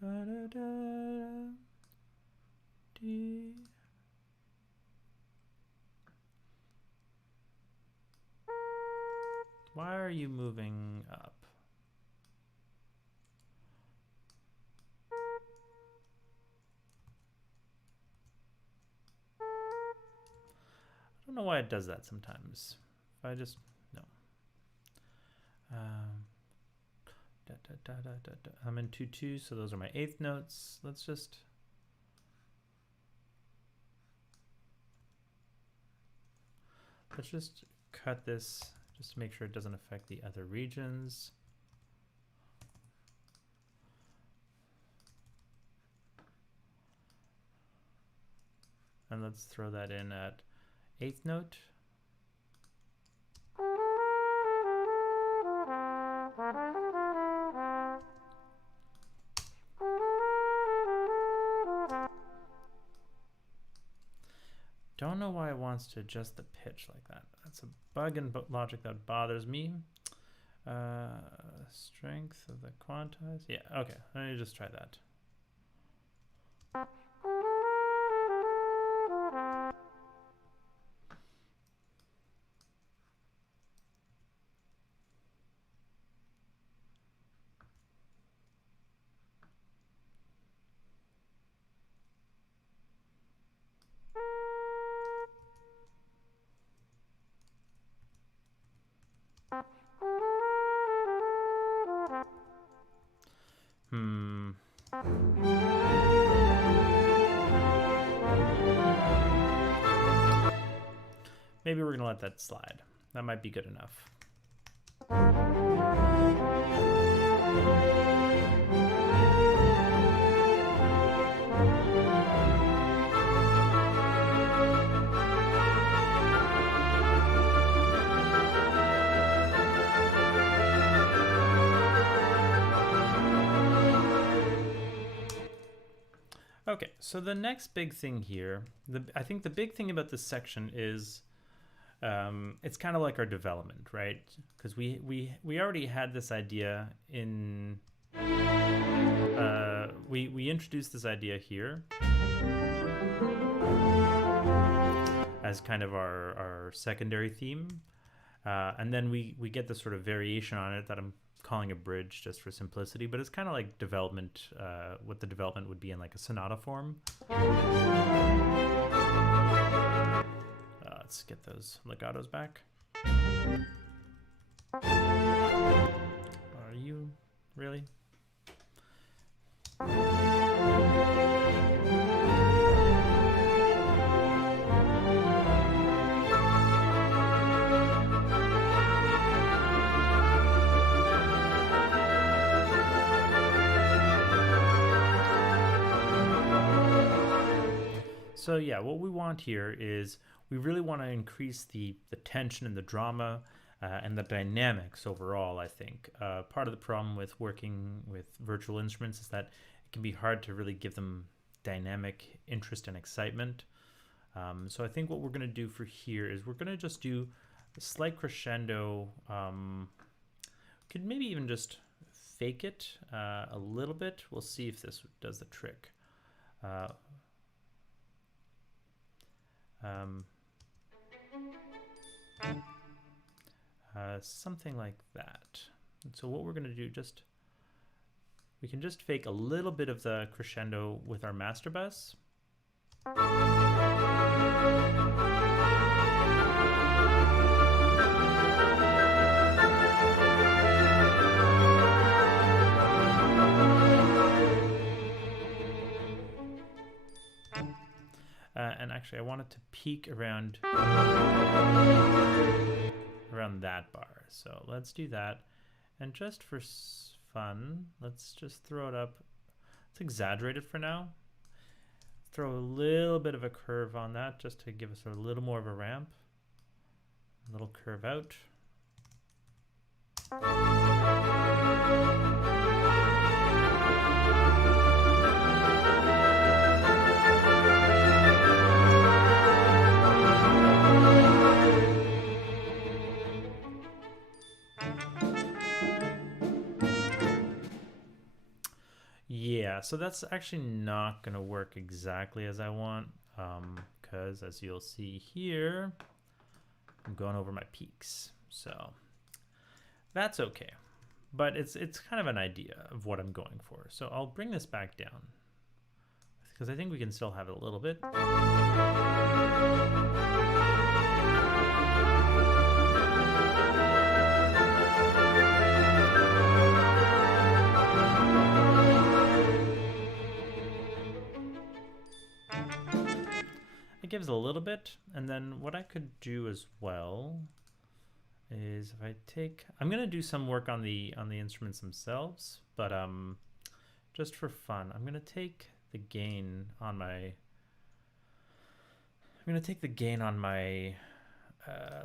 Ba-da-da, dee. Why are you moving up? I don't know why it does that sometimes. If I just, no. Da, da, da, da, da, da. I'm in 2/2, so those are my eighth notes. Let's just. Let's just cut this just to make sure it doesn't affect the other regions. And let's throw that in at eighth note. Don't know why it wants to adjust the pitch like that. That's a bug in Logic that bothers me. Strength of the quantize. Yeah, okay. Let me just try that. Maybe we're gonna let that slide. That might be good enough. Okay, so the next big thing here, I think the big thing about this section is It's kind of like our development, right? Because we already had this idea in we introduced this idea here as kind of our secondary theme, and then we get this sort of variation on it that I'm calling a bridge just for simplicity, but it's kind of like development, what the development would be in like a sonata form. Let's get those legatos back. Are you really? So yeah, what we want here is we really want to increase the tension and the drama and the dynamics overall, I think. Part of the problem with working with virtual instruments is that it can be hard to really give them dynamic interest and excitement. So I think what we're going to do for here is we're going to just do a slight crescendo. Could maybe even just fake it a little bit. We'll see if this does the trick. Something like that. And so what we're going to do, we can just fake a little bit of the crescendo with our master bass. And actually I want it to peak around that bar. So let's do that. And just for fun, let's just throw it up. Let's exaggerate it for now. Throw a little bit of a curve on that just to give us a little more of a ramp. A little curve out. Yeah, so that's actually not going to work exactly as I want, because as you'll see here, I'm going over my peaks. So that's okay, but it's kind of an idea of what I'm going for. So I'll bring this back down because I think we can still have it a little bit. It gives a little bit, and then what I could do as well is if I take, I'm going to do some work on the instruments themselves, but just for fun, I'm going to take the gain on my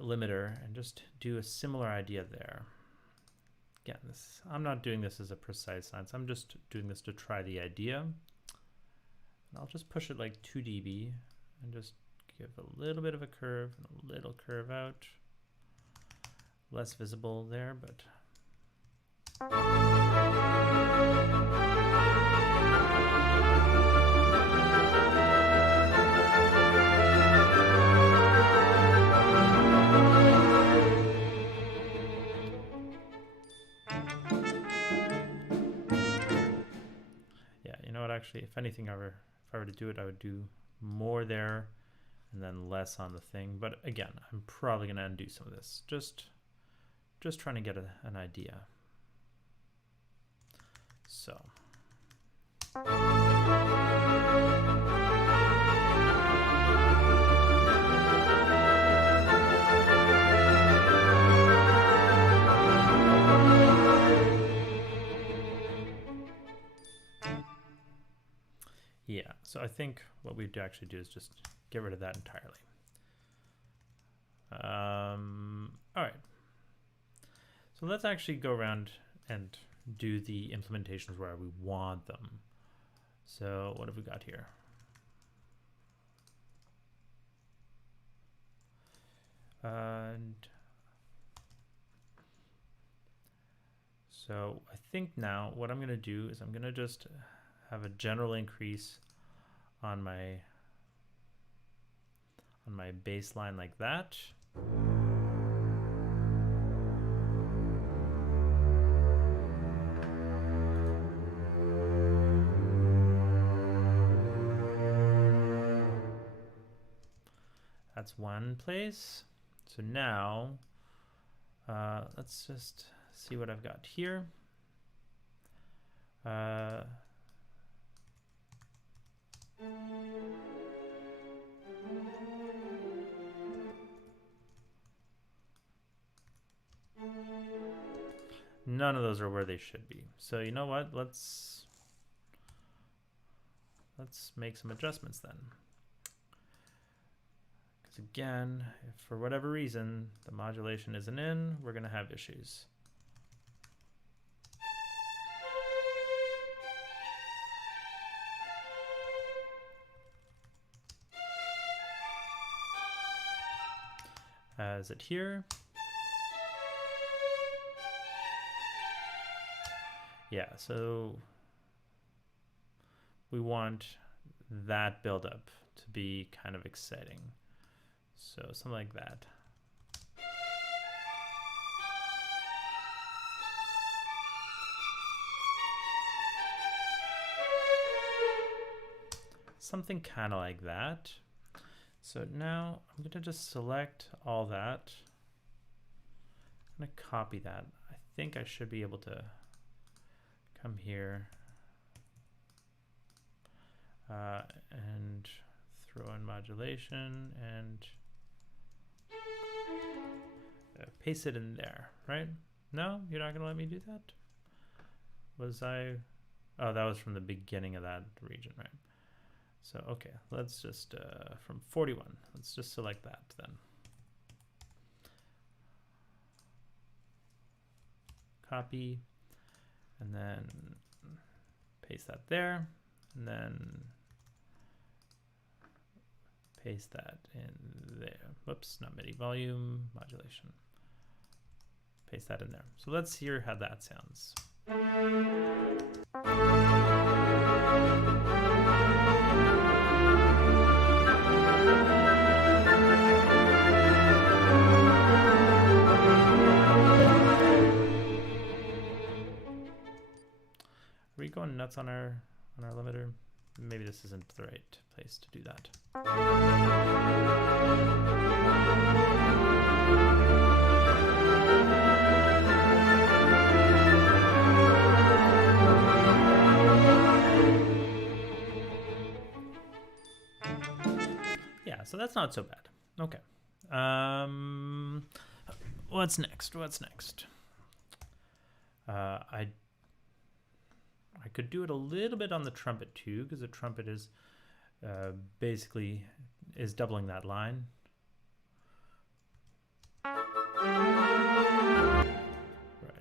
limiter and just do a similar idea there. Again, I'm not doing this as a precise science. I'm just doing this to try the idea. And I'll just push it like 2 dB and just give a little bit of a curve and a little curve out. Less visible there, but yeah, you know what, actually, if anything, if I were to do it, I would do more there and then less on the thing. But again, I'm probably going to undo some of this. Just trying to get an idea. So. Yeah, so I think what we'd actually do is just get rid of that entirely. All right. So let's actually go around and do the implementations where we want them. So what have we got here? And so I think now what I'm going to do is I'm going to just have a general increase on my baseline like that. That's one place. So now let's just see what I've got here. None of those are where they should be. So you know what? Let's make some adjustments then. Because again, if for whatever reason the modulation isn't in, we're going to have issues. Is it here? Yeah, so we want that buildup to be kind of exciting. So something like that. Something kind of like that. So now I'm going to just select all that. I'm going to copy that. I think I should be able to come here and throw in modulation and paste it in there, right? No, you're not going to let me do that? Was I? Oh, that was from the beginning of that region, right? So, okay, let's just, from 41, let's just select that then. Copy, and then paste that there, and then paste that in there. Whoops, not MIDI, volume, modulation. Paste that in there. So let's hear how that sounds. Are we going nuts on our limiter? Maybe this isn't the right place to do that. Yeah, so that's not so bad. Okay. What's next? What's next? I could do it a little bit on the trumpet too, because the trumpet is basically is doubling that line. Right,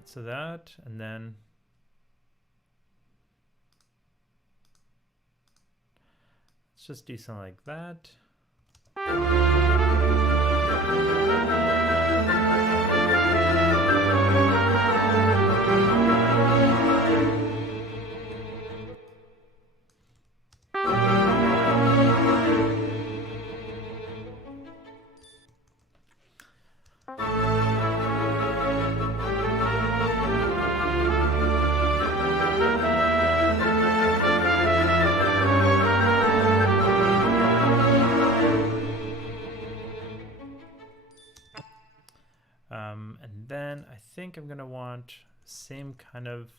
so that, and then let's just do something like that. And then I think I'm going to want same kind of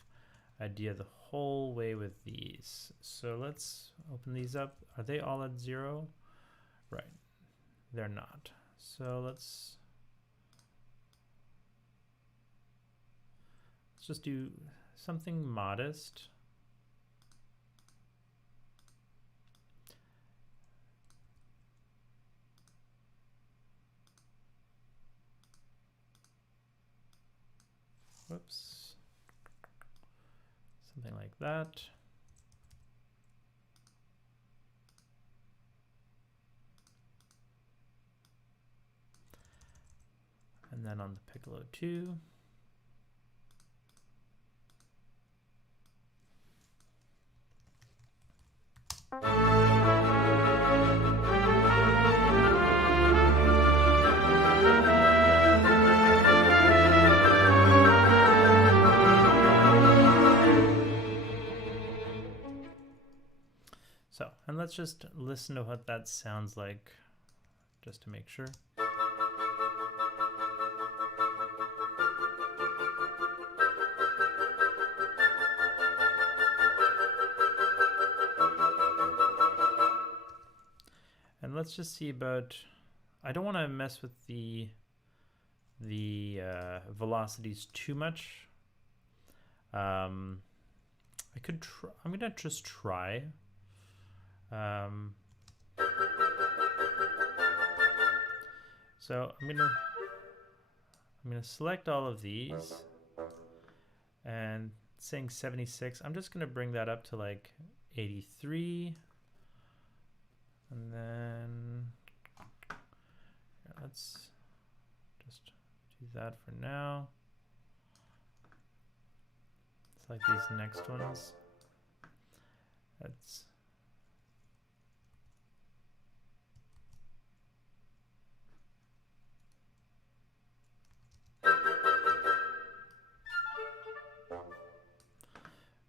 idea the whole way with these. So let's open these up. Are they all at 0? Right. They're not. So let's just do something modest. Whoops. Something like that. on the piccolo too. So, and let's just listen to what that sounds like, just to make sure. And let's just see about, I don't want to mess with the velocities too much. I could try, I'm gonna just try. So I'm gonna select all of these, and saying 76, I'm just gonna bring that up to like 83, and then yeah, let's just do that for now. It's like these next ones. That's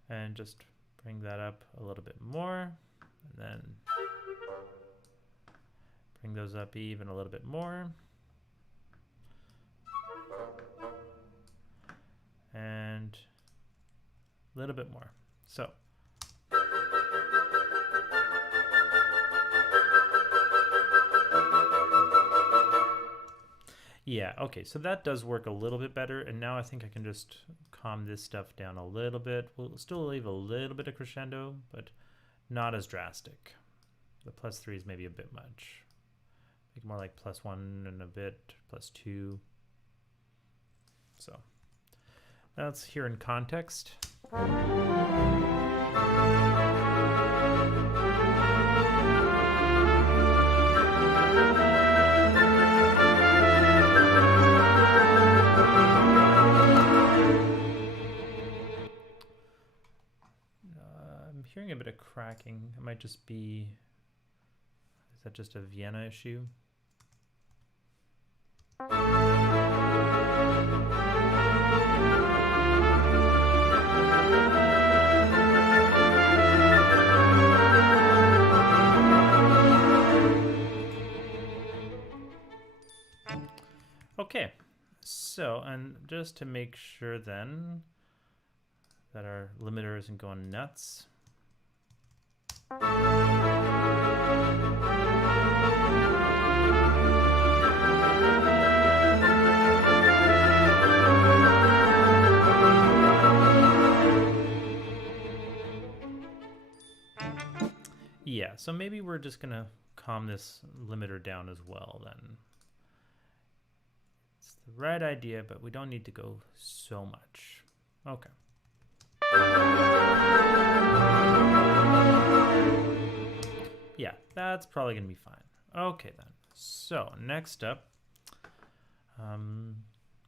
and just bring that up a little bit more, and then bring those up even a little bit more, and a little bit more. So yeah, okay, so that does work a little bit better, and now I think I can just calm this stuff down a little bit. We'll still leave a little bit of crescendo, but not as drastic. The +3 is maybe a bit much. Make it more like +1 and a bit, +2. So that's here in context. I'm hearing a bit of cracking. It might just be, is that just a Vienna issue? Okay, so, and just to make sure then that our limiter isn't going nuts. Yeah, so maybe we're just gonna calm this limiter down as well then. It's the right idea, but we don't need to go so much. Okay. Yeah, that's probably gonna be fine. Okay then. So next up,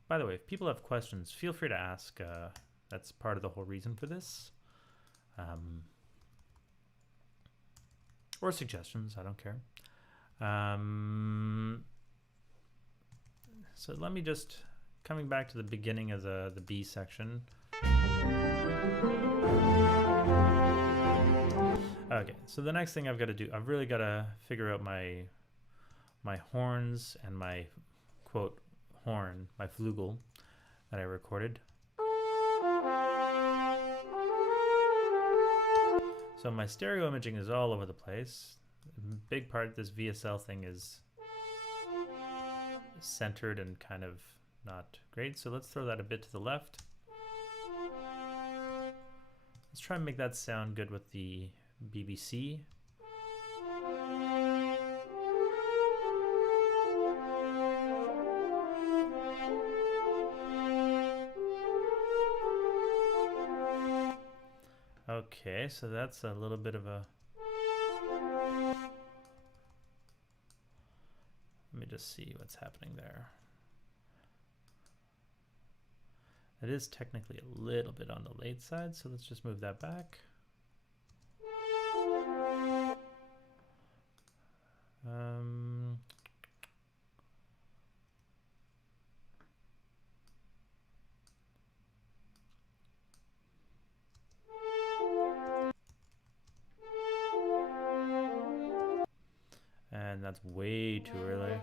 by the way, if people have questions, feel free to ask. That's part of the whole reason for this. Or suggestions, I don't care. So let me just, coming back to the beginning of the B section. Okay, so the next thing I've got to do, I've really got to figure out my horns and my quote horn, my flugel that I recorded. So my stereo imaging is all over the place. A big part of this VSL thing is centered and kind of not great. So let's throw that a bit to the left. Let's try and make that sound good with the BBC. Okay, so that's a little bit of a... Let me just see what's happening there. It is technically a little bit on the late side, so let's just move that back. And that's way too early.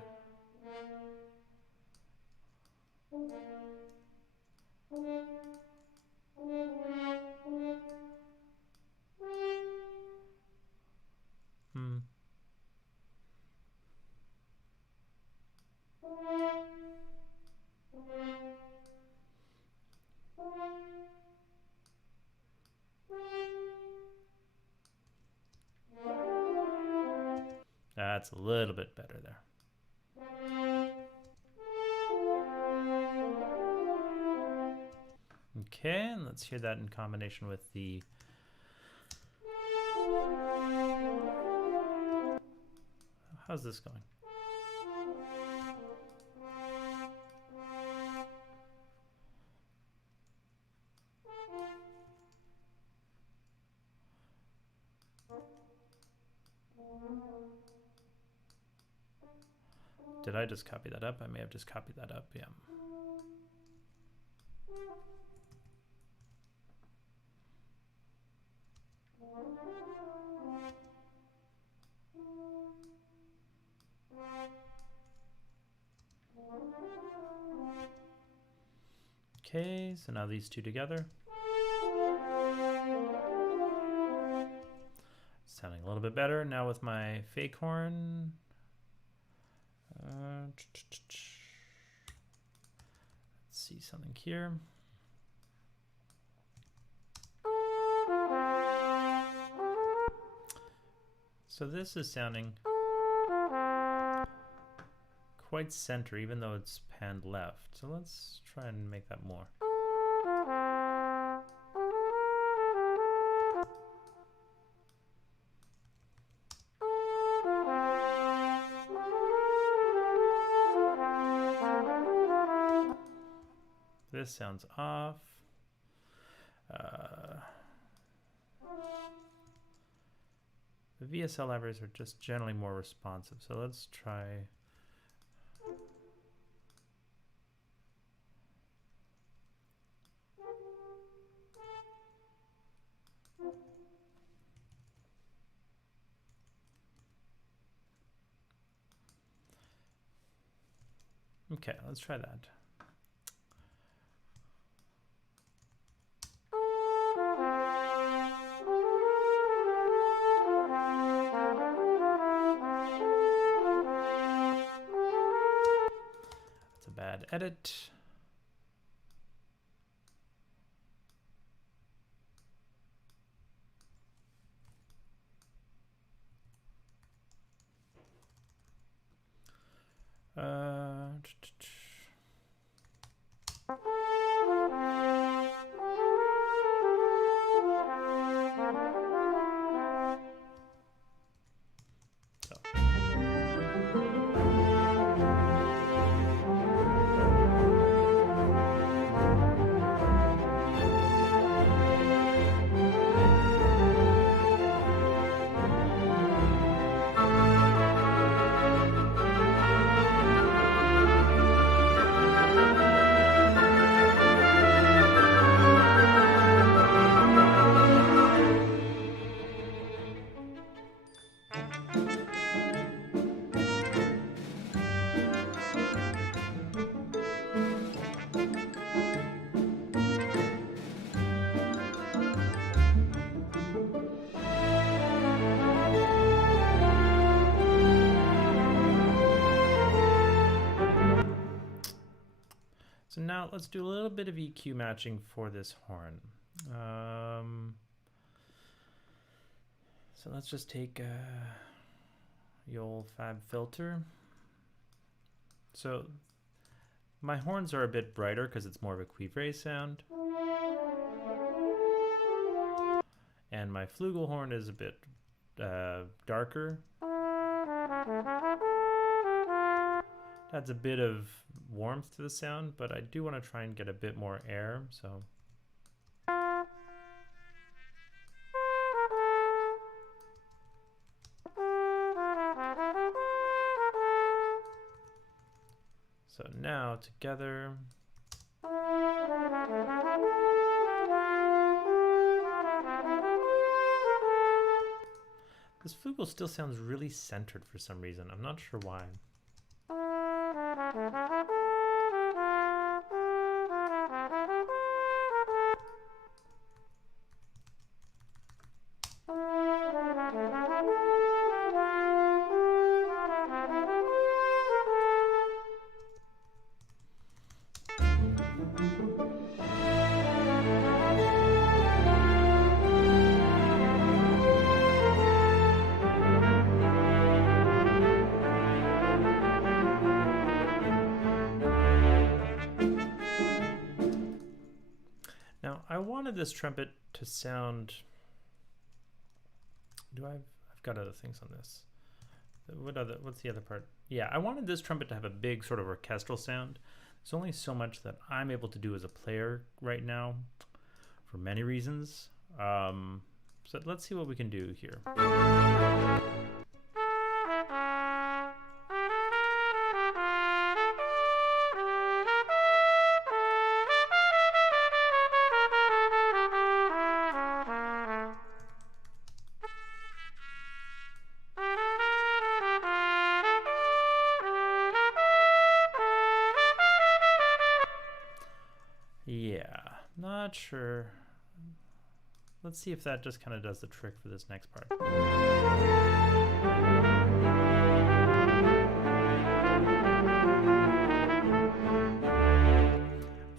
That's a little bit better there. Okay, and let's hear that in combination with the... How's this going? Did I just copy that up? I may have just copied that up, yeah. Okay, so now these two together. Sounding a little bit better. Now with my fake horn. Let's see something here. So this is sounding quite center, even though it's panned left. So let's try and make that more. This sounds off. The VSL libraries are just generally more responsive. So let's try. Okay, let's try that. That's a bad edit. So now let's do a little bit of EQ matching for this horn. So let's just take the old Fab Filter. So my horns are a bit brighter because it's more of a cuivre sound. And my flugelhorn is a bit Adds a bit of warmth to the sound, but I do want to try and get a bit more air, so. So now together. This Fugal still sounds really centered for some reason. I'm not sure why. I wanted this trumpet to sound. I've got other things on this. What's the other part? Yeah, I wanted this trumpet to have a big sort of orchestral sound. There's only so much that I'm able to do as a player right now for many reasons. So let's see what we can do here. Yeah, not sure. Let's see if that just kind of does the trick for this next part. I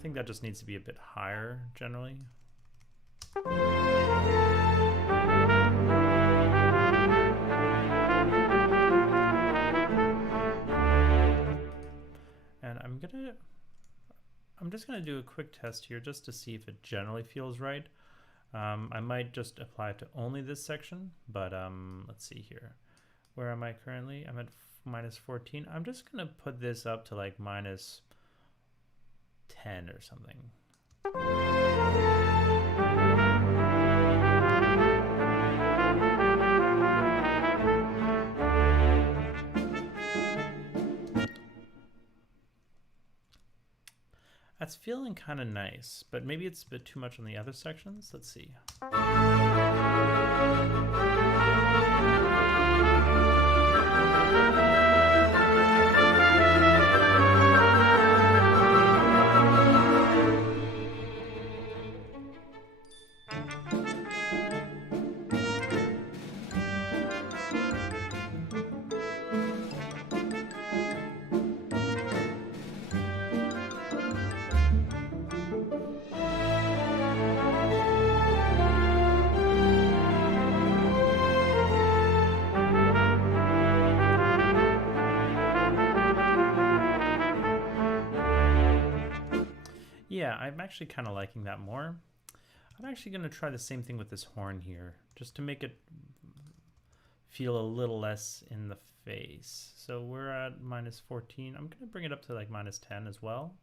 think that just needs to be a bit higher generally. And I'm just going to do a quick test here just to see if it generally feels right. I might just apply it to only this section, but let's see here. Where am I currently? I'm at -14. I'm just going to put this up to like -10 or something. That's feeling kind of nice, but maybe it's a bit too much on the other sections. Let's see. Yeah, I'm actually kind of liking that more. I'm actually going to try the same thing with this horn here, just to make it feel a little less in the face. So we're at -14. I'm going to bring it up to like -10 as well.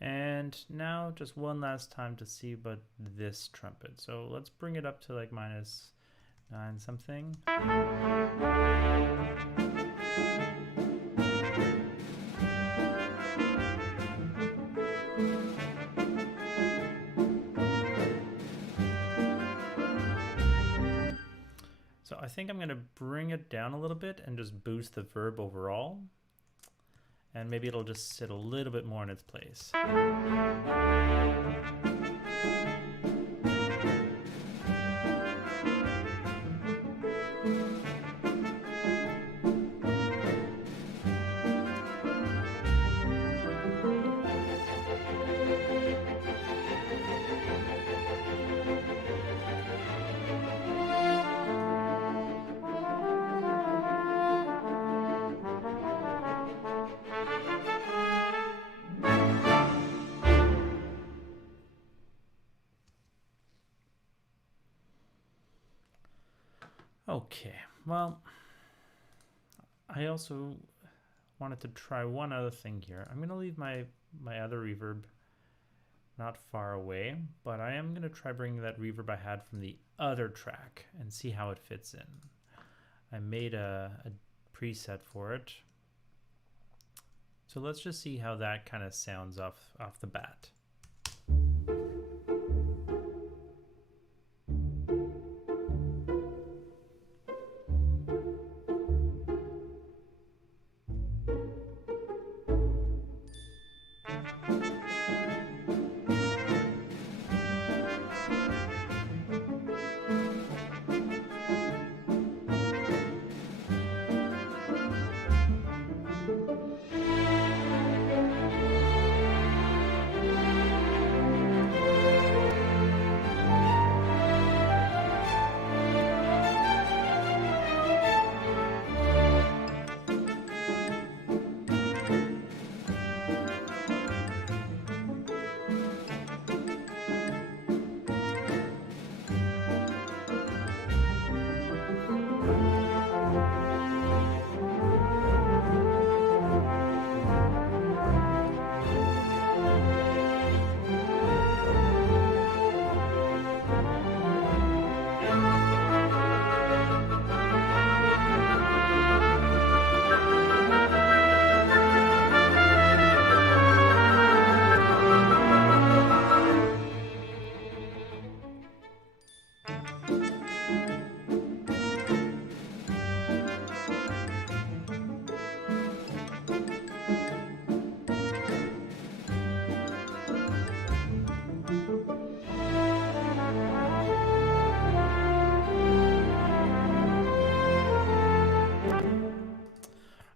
And now just one last time to see about this trumpet. So let's bring it up to like -9 something. So I think I'm going to bring it down a little bit and just boost the verb overall. And maybe it'll just sit a little bit more in its place. Okay, well, I also wanted to try one other thing here. I'm going to leave my other reverb not far away, but I am going to try bringing that reverb I had from the other track and see how it fits in. I made a preset for it. So let's just see how that kind of sounds off the bat.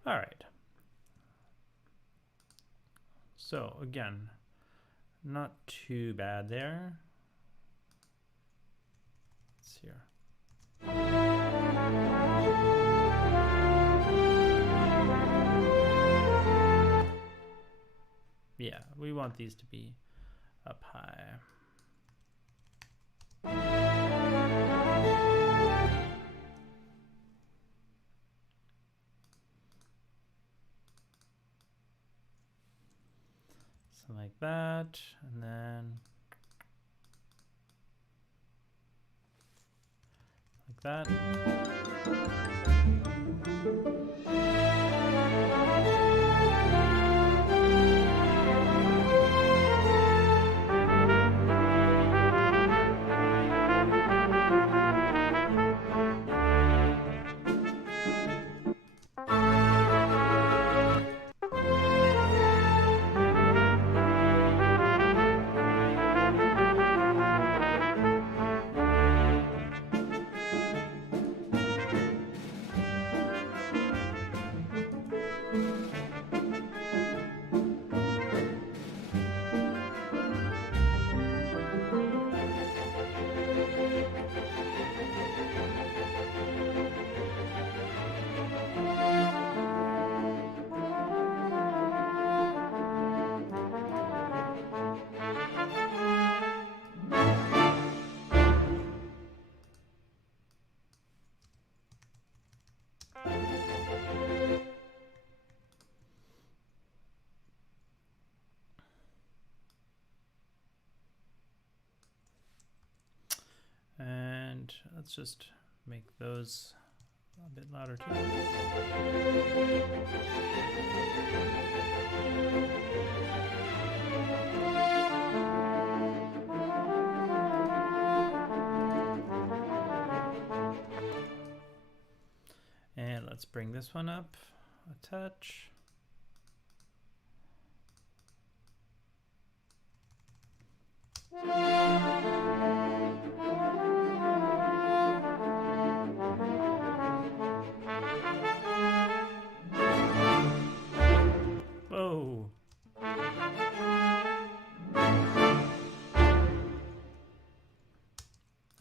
All right. So again, not too bad there. Let's see here. Yeah, we want these to be up high. Something like that, and then like that. And let's just make those a bit louder too. let's bring this one up a touch. Whoa.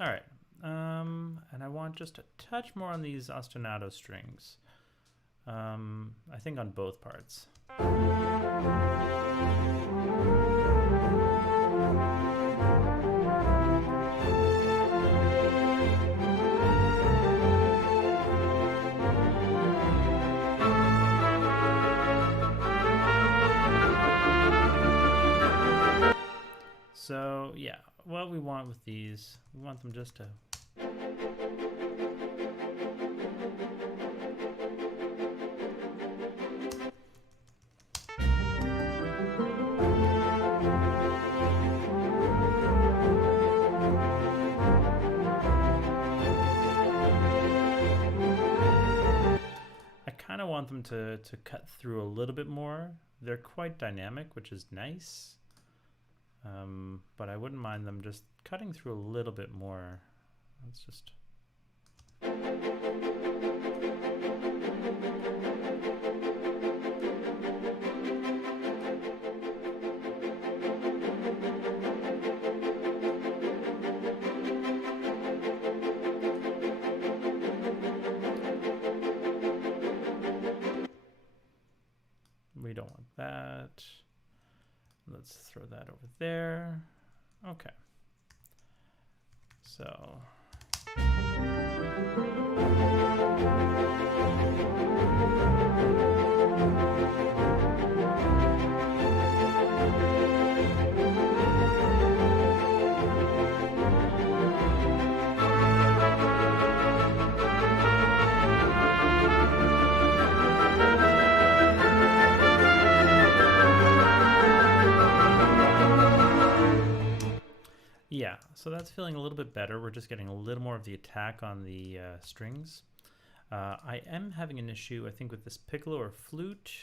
All right. And I want just a touch more on these ostinato strings. I think on both parts. So yeah, what we want with these, we want them just to want them to cut through a little bit more. They're quite dynamic, which is nice. But I wouldn't mind them just cutting through a little bit more. Let's just... We don't want that. Let's throw that over there. Okay. So... yeah, so that's feeling a little bit better. We're just getting a little more of the attack on the strings. I am having an issue, I think, with this piccolo or flute,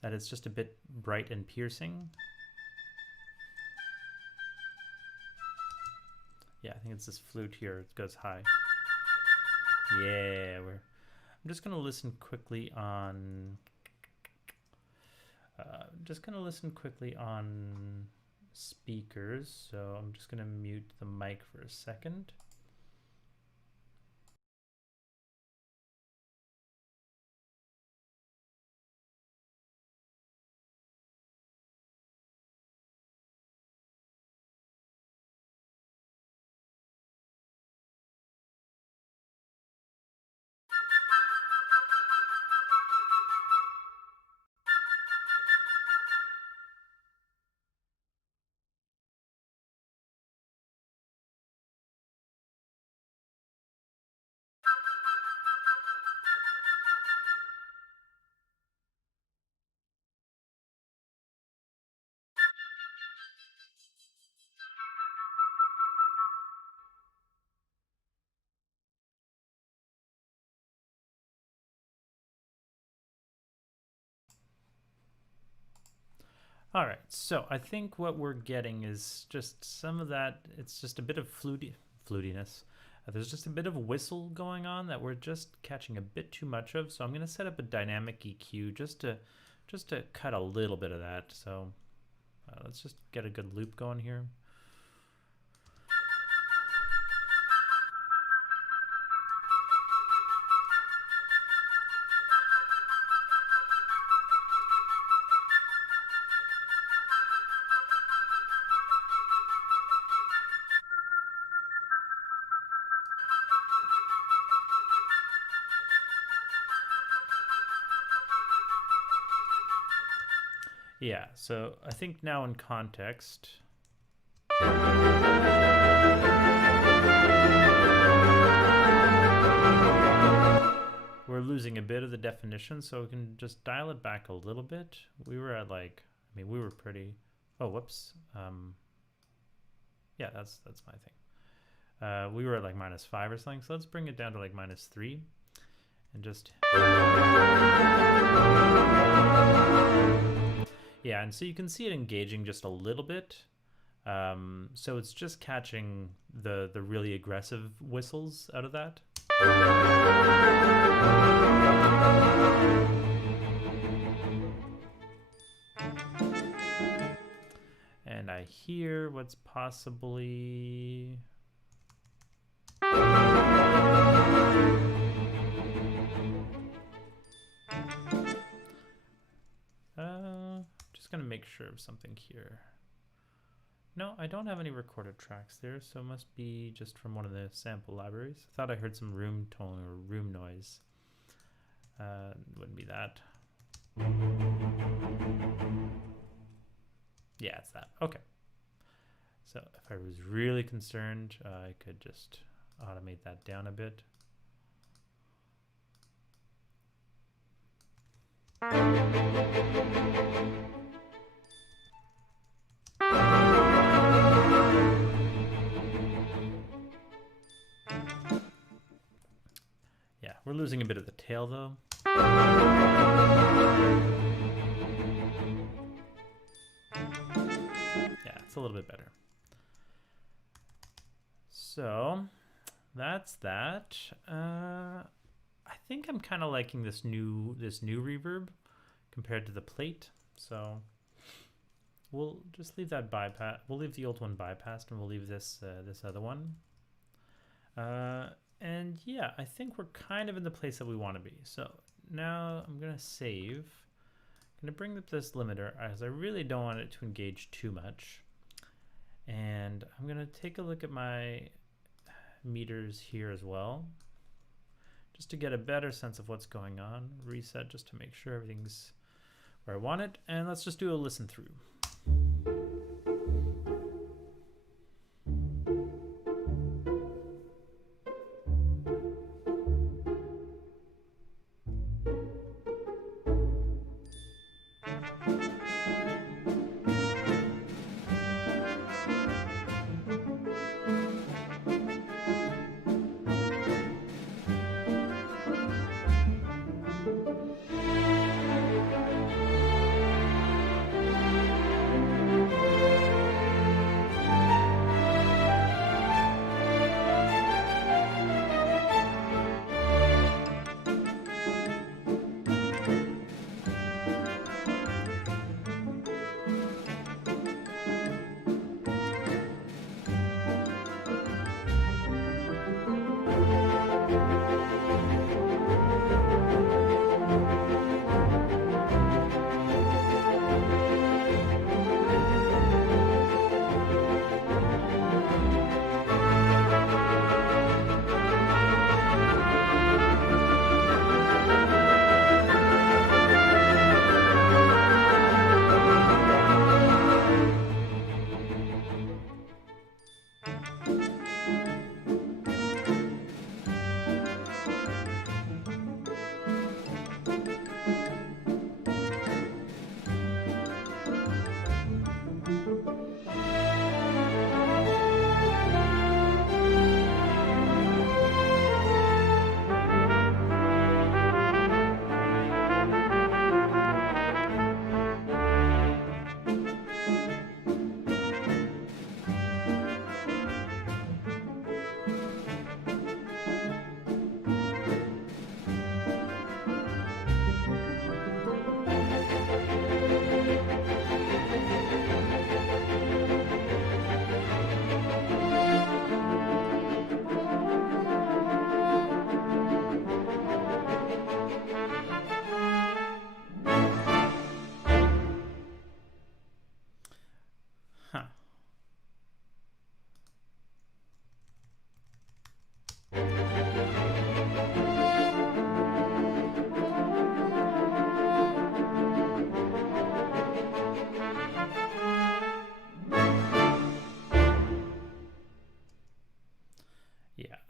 that it's just a bit bright and piercing. Yeah, I think it's this flute here. It goes high. Yeah, I'm just going to listen quickly on... speakers, so I'm just going to mute the mic for a second. All right, so I think what we're getting is just some of that. It's just a bit of flutiness. There's just a bit of whistle going on that we're just catching a bit too much of. So I'm going to set up a dynamic EQ just to cut a little bit of that. So let's just get a good loop going here. Yeah, so I think now in context, we're losing a bit of the definition, so we can just dial it back a little bit. We were at like, I mean, we were pretty, oh, whoops. Yeah, that's my thing. We were at like -5 or something, so let's bring it down to like -3. and just... Yeah, and so you can see it engaging just a little bit. So it's just catching the really aggressive whistles out of that. And I hear what's possibly... just gonna make sure of something here. No, I don't have any recorded tracks there, so it must be just from one of the sample libraries. I thought I heard some room tone or room noise. Wouldn't be that. Yeah, it's that. Okay. So if I was really concerned, I could just automate that down a bit. Yeah, we're losing a bit of the tail though. Yeah, it's a little bit better. So that's that. I think I'm kind of liking this new reverb compared to the plate. So we'll just leave that bypass. We'll leave the old one bypassed, and we'll leave this this other one. And yeah, I think we're kind of in the place that we want to be. So now I'm gonna save. I'm gonna bring up this limiter as I really don't want it to engage too much. And I'm gonna take a look at my meters here as well, just to get a better sense of what's going on. Reset just to make sure everything's where I want it. And let's just do a listen through.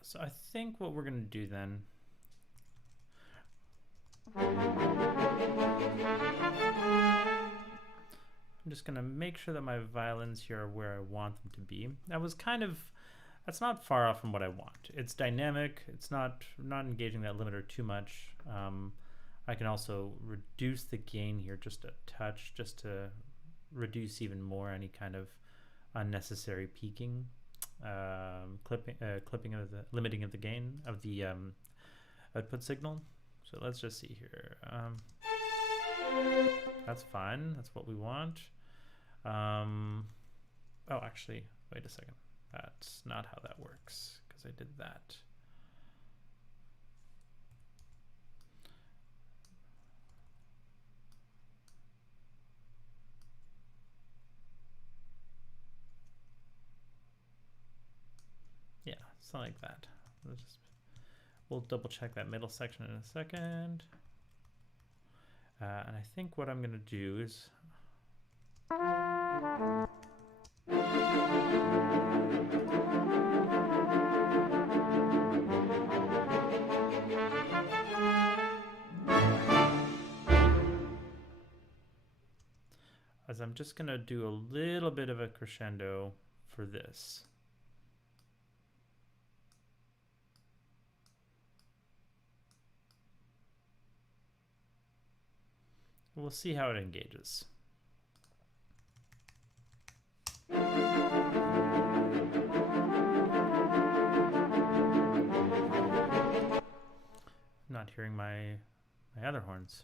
So I think what we're going to do then, I'm just going to make sure that my violins here are where I want them to be. I was kind of That's not far off from what I want. It's dynamic. It's not engaging that limiter too much. I can also reduce the gain here just a touch, just to reduce even more any kind of unnecessary peaking, clipping of the limiting of the gain of the output signal. So let's just see here. That's fine. That's what we want. Oh, actually, wait a second. That's not how that works, because I did that. Yeah, something like that. We'll double check that middle section in a second. And I think what I'm going to do is I'm just going to do a little bit of a crescendo for this. We'll see how it engages. Not hearing my other horns.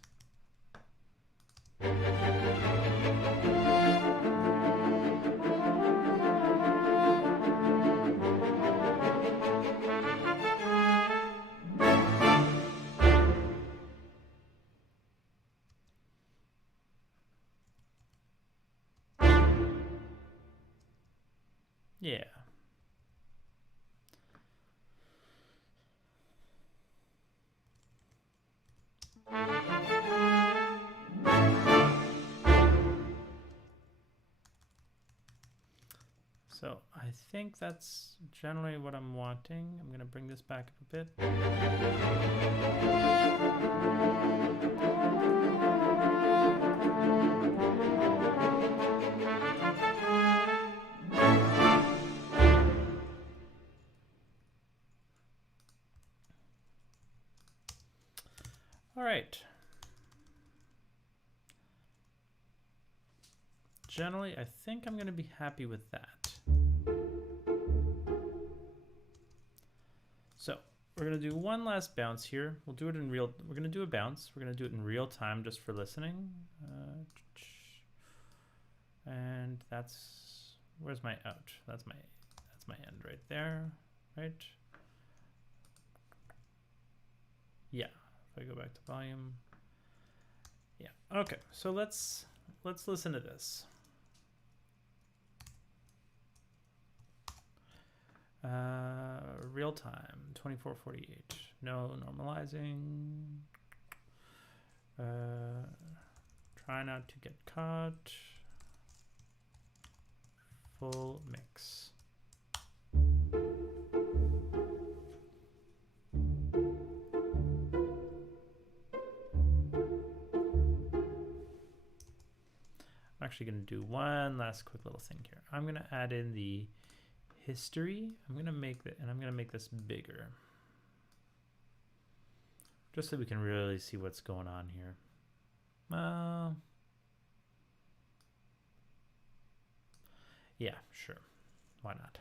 Yeah. So I think that's generally what I'm wanting. I'm going to bring this back up a bit. All right. Generally, I think I'm going to be happy with that. So we're going to do one last bounce here. We'll do it in real. We're going to do a bounce. We're going to do it in real time just for listening. And that's, where's my out? That's my end right there, right? Yeah. If I go back to volume. Yeah. Okay. So let's listen to this. Real time 2448. No normalizing. Try not to get caught. Full mix. I'm actually going to do one last quick little thing here. I'm going to add in the history. I'm going to make that, and I'm going to make this bigger, just so we can really see what's going on here. Yeah, sure. Why not?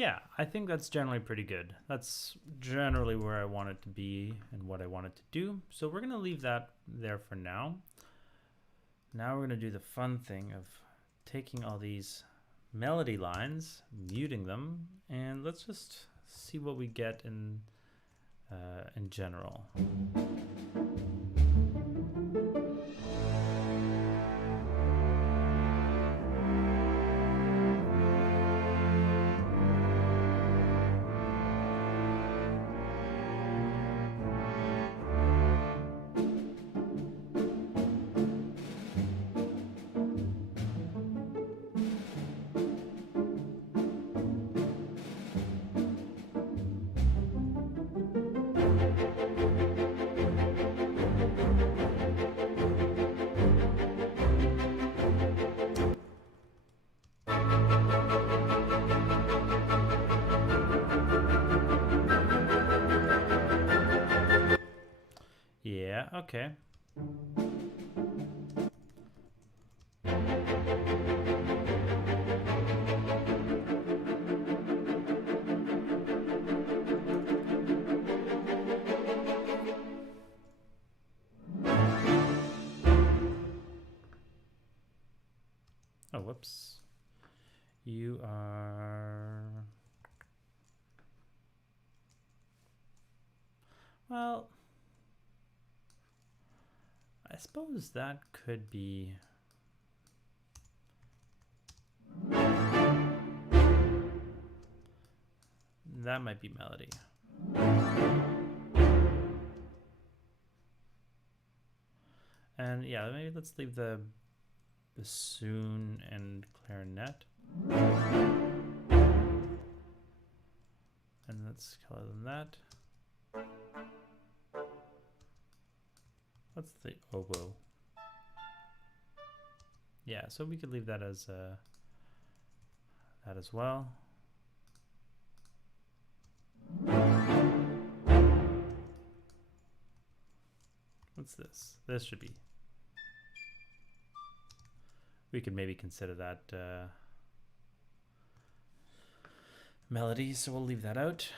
Yeah, I think that's generally pretty good. That's generally where I want it to be and what I want it to do. So we're going to leave that there for now. Now we're going to do the fun thing of taking all these melody lines, muting them, and let's just see what we get in general. Yeah, okay. Oh, whoops. You are... Well, I suppose that could be... That might be melody. And yeah, maybe let's leave the bassoon and clarinet. And let's color them that. What's the oboe? Yeah, so we could leave that as that as well. What's this? This should be. We could maybe consider that melody, so we'll leave that out.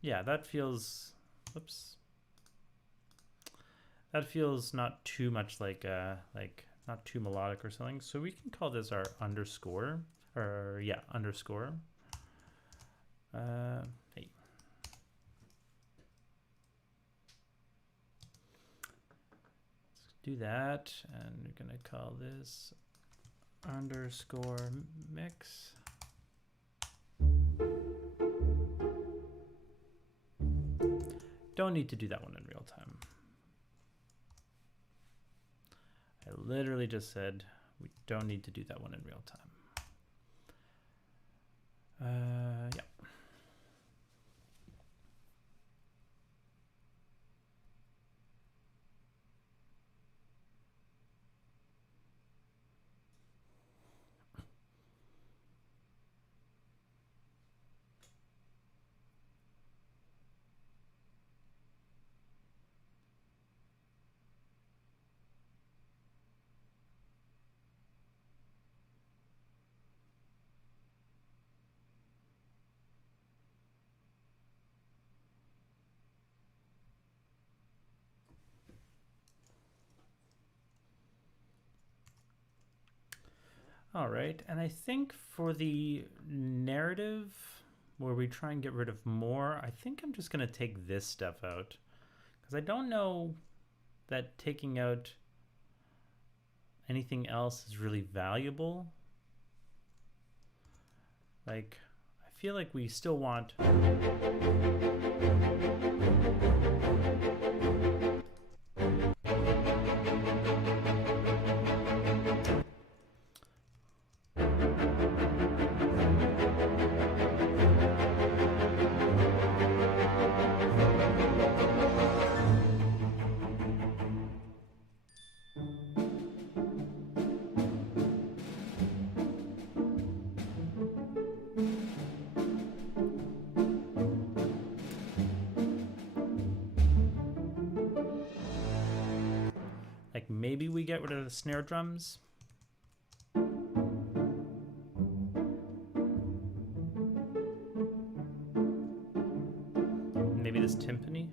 Yeah, that feels, oops. That feels not too much like not too melodic or something. So we can call this our underscore, or yeah, underscore. Hey. Let's do that, and we're gonna call this underscore mix. Don't need to do that one in real time. I literally just said we don't need to do that one in real time. Yeah. All right, and I think for the narrative, where we try and get rid of more, I think I'm just going to take this stuff out. Because I don't know that taking out anything else is really valuable. Like, I feel like we still want... Like maybe we get rid of the snare drums. maybe this timpani.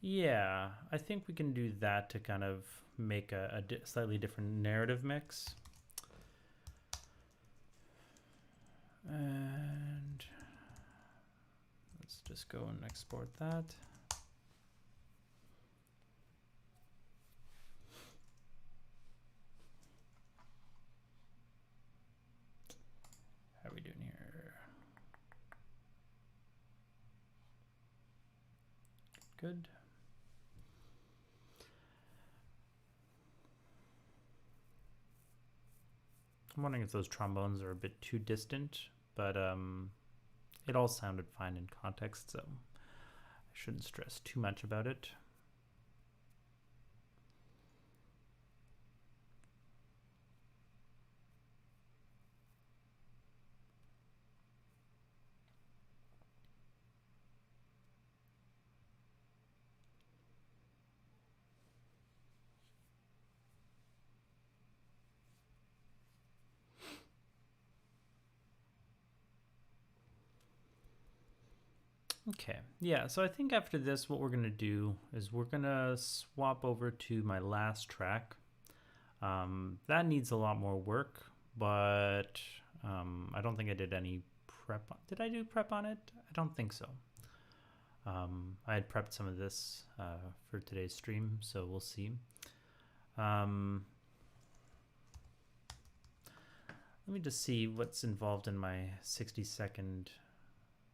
Yeah, I think we can do that to kind of make a slightly different narrative mix. And let's just go and export that. How are we doing here? Good. I'm wondering if those trombones are a bit too distant, but it all sounded fine in context, so I shouldn't stress too much about it. Okay, yeah, so I think after this, what we're going to do is we're going to swap over to my last track. That needs a lot more work, but I don't think I did any prep. Did I do prep on it? I don't think so. I had prepped some of this for today's stream, so we'll see. Let me just see what's involved in my 60-second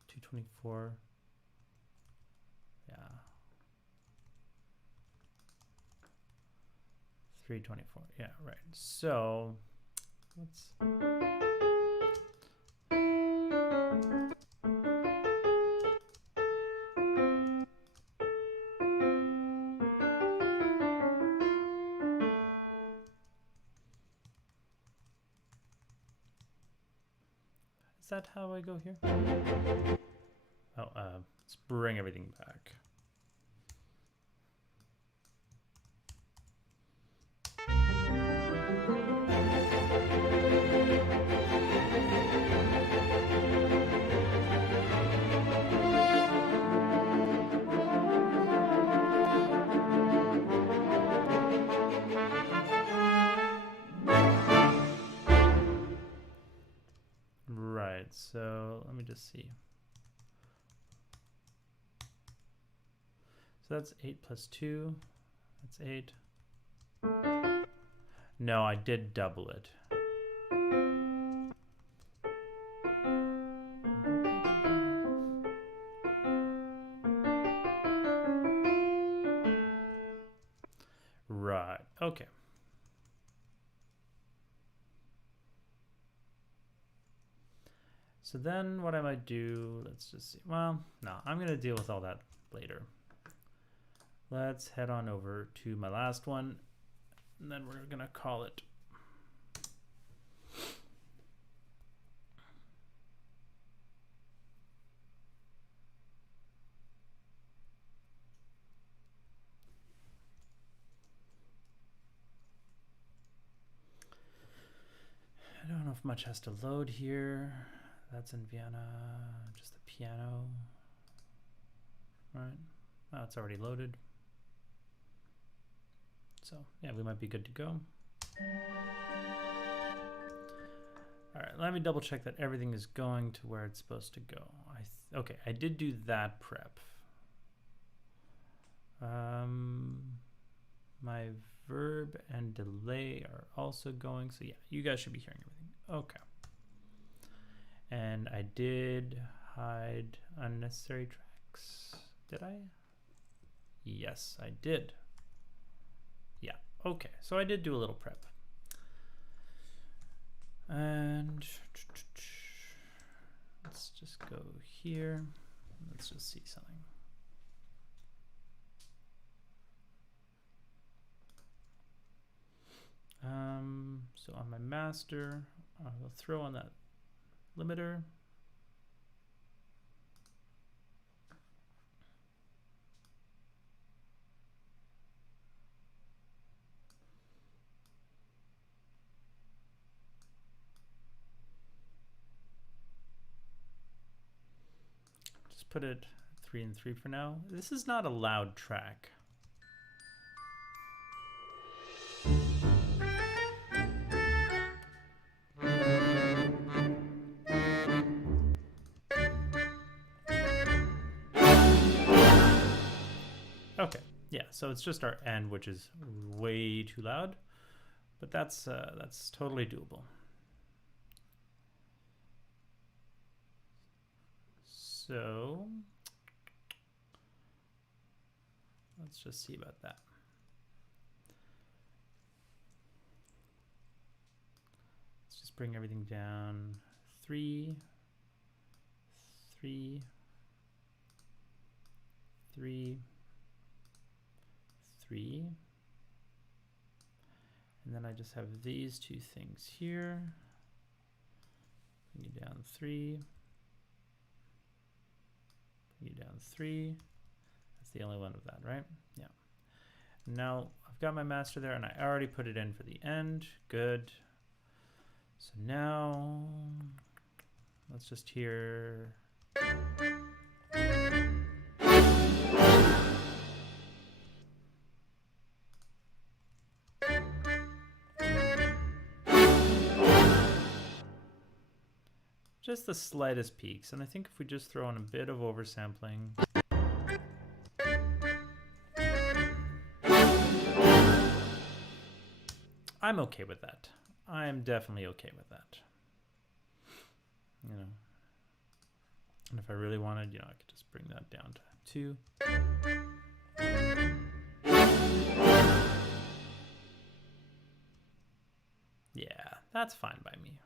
224. Yeah. 324. Yeah, right. So let's. Is that how I go here? Oh, let's bring everything back. Right, so let me just see. So that's 8 plus 2. That's 8. No, I did double it. Right, okay. So then what I might do, let's just see. Well, no, I'm going to deal with all that later. Let's head on over to my last one, and then we're going to call it. I don't know if much has to load here. That's in Vienna, just the piano. Right. Oh, it's already loaded. So yeah, we might be good to go. All right, let me double check that everything is going to where it's supposed to go. Okay, I did do that prep. My verb and delay are also going. So yeah, you guys should be hearing everything. Okay. And I did hide unnecessary tracks. Did I? Yes, I did. Yeah, okay. So I did do a little prep. And let's just go here. Let's just see something. So on my master, I will throw on that limiter. Just put it 3 and 3 for now. This is not a loud track. Okay, yeah, so it's just our end, which is way too loud, but that's totally doable. So let's just see about that. Let's just bring everything down. 3, 3, 3, 3. And then I just have these two things here. Bring you down 3. Bring you down 3. That's the only one of that, right? Yeah. Now I've got my master there, and I already put it in for the end. Good. So now let's just hear. Just the slightest peaks, and I think if we just throw in a bit of oversampling. I'm okay with that. I'm definitely okay with that. You know, and if I really wanted, you know, I could just bring that down to 2. Yeah, that's fine by me.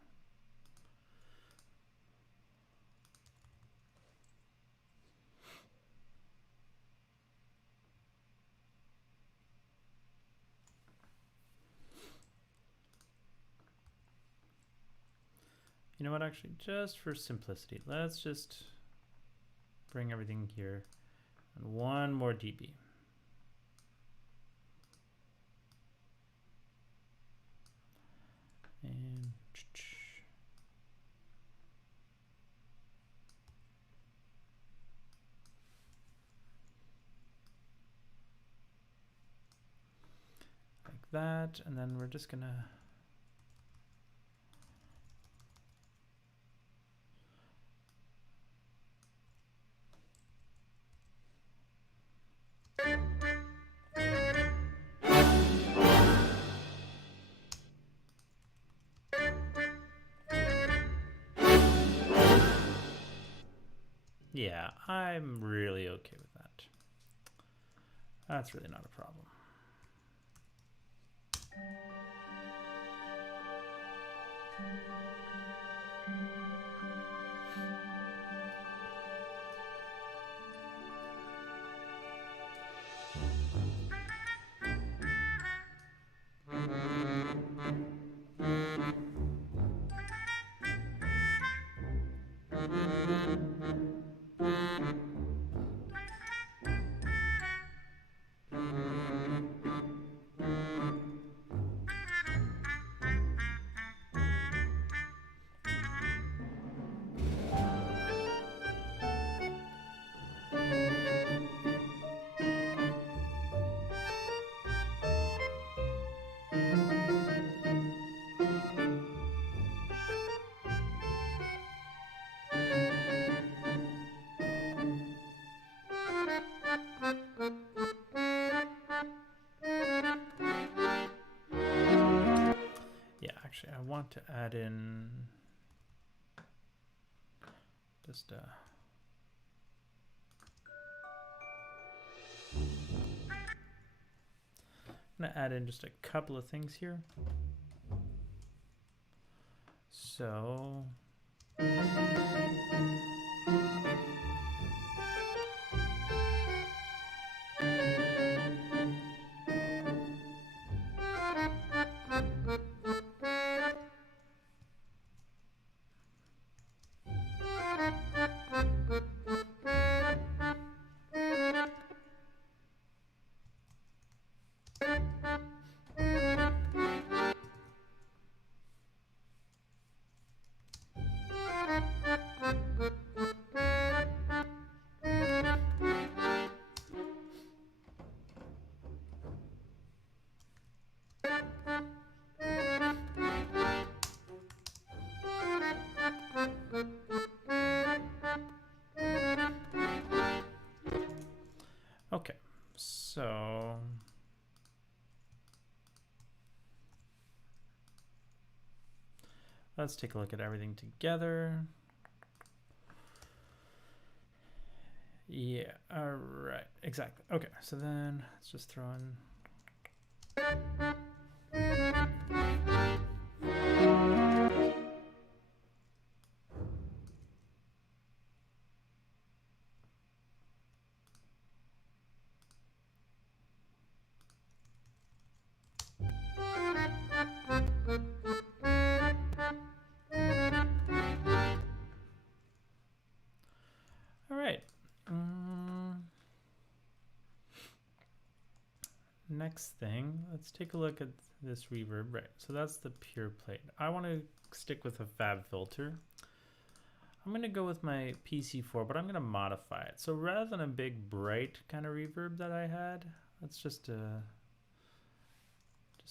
You know what, actually, just for simplicity, let's just bring everything here and 1 more dB. And like that, and then we're just gonna yeah, I'm really okay with that. That's really not a problem. Yeah, actually, I want to add in just I'm gonna add in just a couple of things here. So Let's take a look at everything together. Yeah, all right, exactly. Okay, so then let's just throw in. All right. Next thing, let's take a look at this reverb. Right, so that's the pure plate. I want to stick with a FabFilter. I'm going to go with my PC4, but I'm going to modify it. So rather than a big bright kind of reverb that I had, let's just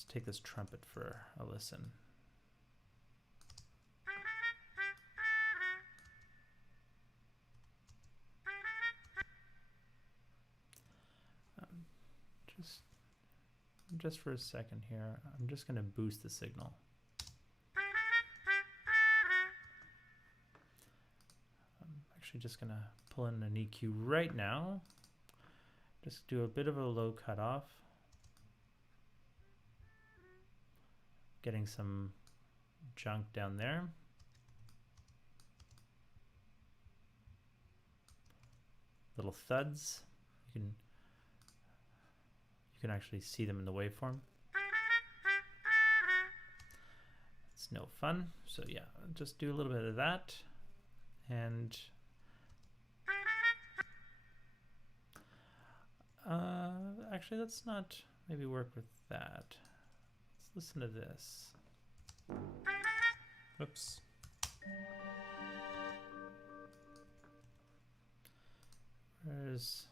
take this trumpet for a listen. Just for a second here, I'm just going to boost the signal. I'm actually just going to pull in an EQ right now. Just do a bit of a low cutoff. Getting some junk down there. Little thuds. You can actually see them in the waveform. It's no fun. So yeah, just do a little bit of that. And actually, let's not maybe work with that. Let's listen to this. Whoops. Where's...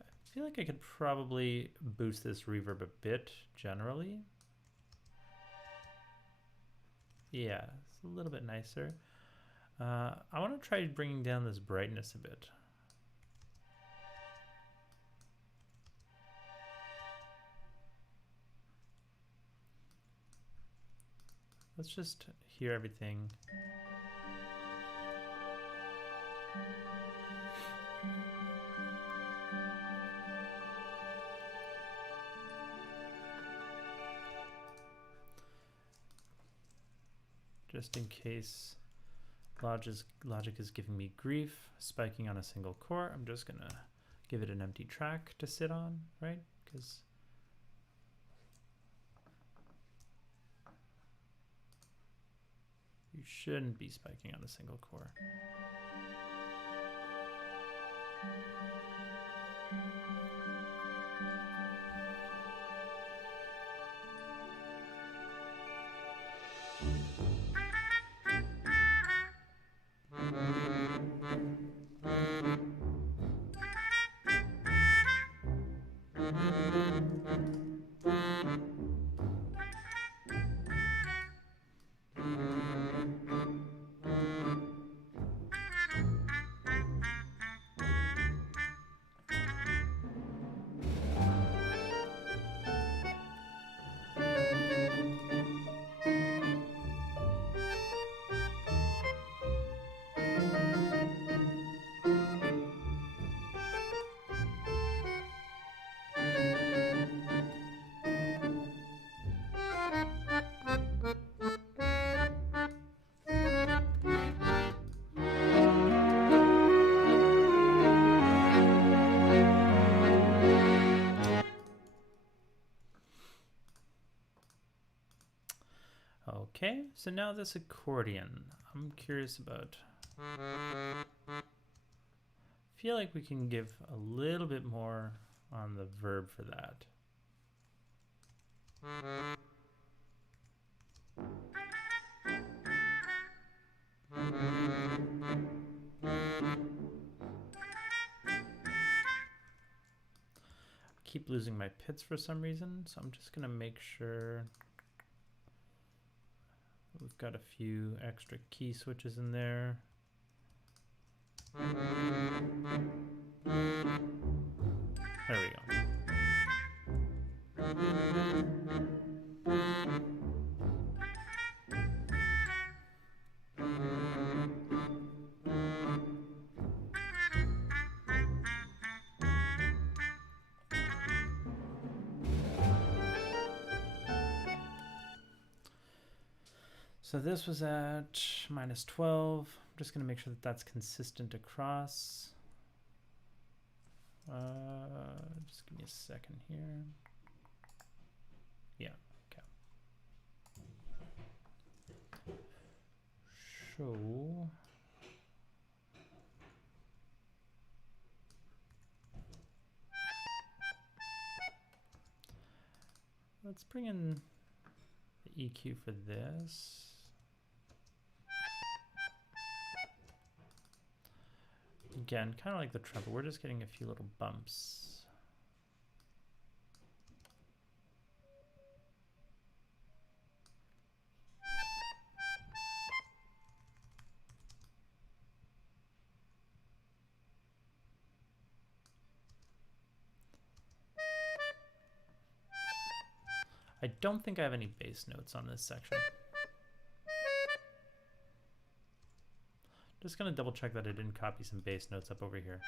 I feel like I could probably boost this reverb a bit generally. Yeah, it's a little bit nicer. I want to try bringing down this brightness a bit. Let's just hear everything. Just in case Logic is giving me grief, spiking on a single core, I'm just gonna give it an empty track to sit on, right? Because you shouldn't be spiking on a single core. Okay, so now this accordion, I'm curious about. Feel like we can give a little bit more on the verb for that. Keep losing my pits for some reason, so I'm just gonna make sure we've got a few extra key switches in there. There we go. So this was at -12. I'm just going to make sure that that's consistent across. Just give me a second here. Yeah, okay. So let's bring in the EQ for this. Again, kind of like the treble, we're just getting a few little bumps. I don't think I have any bass notes on this section. Just gonna double check that I didn't copy some bass notes up over here.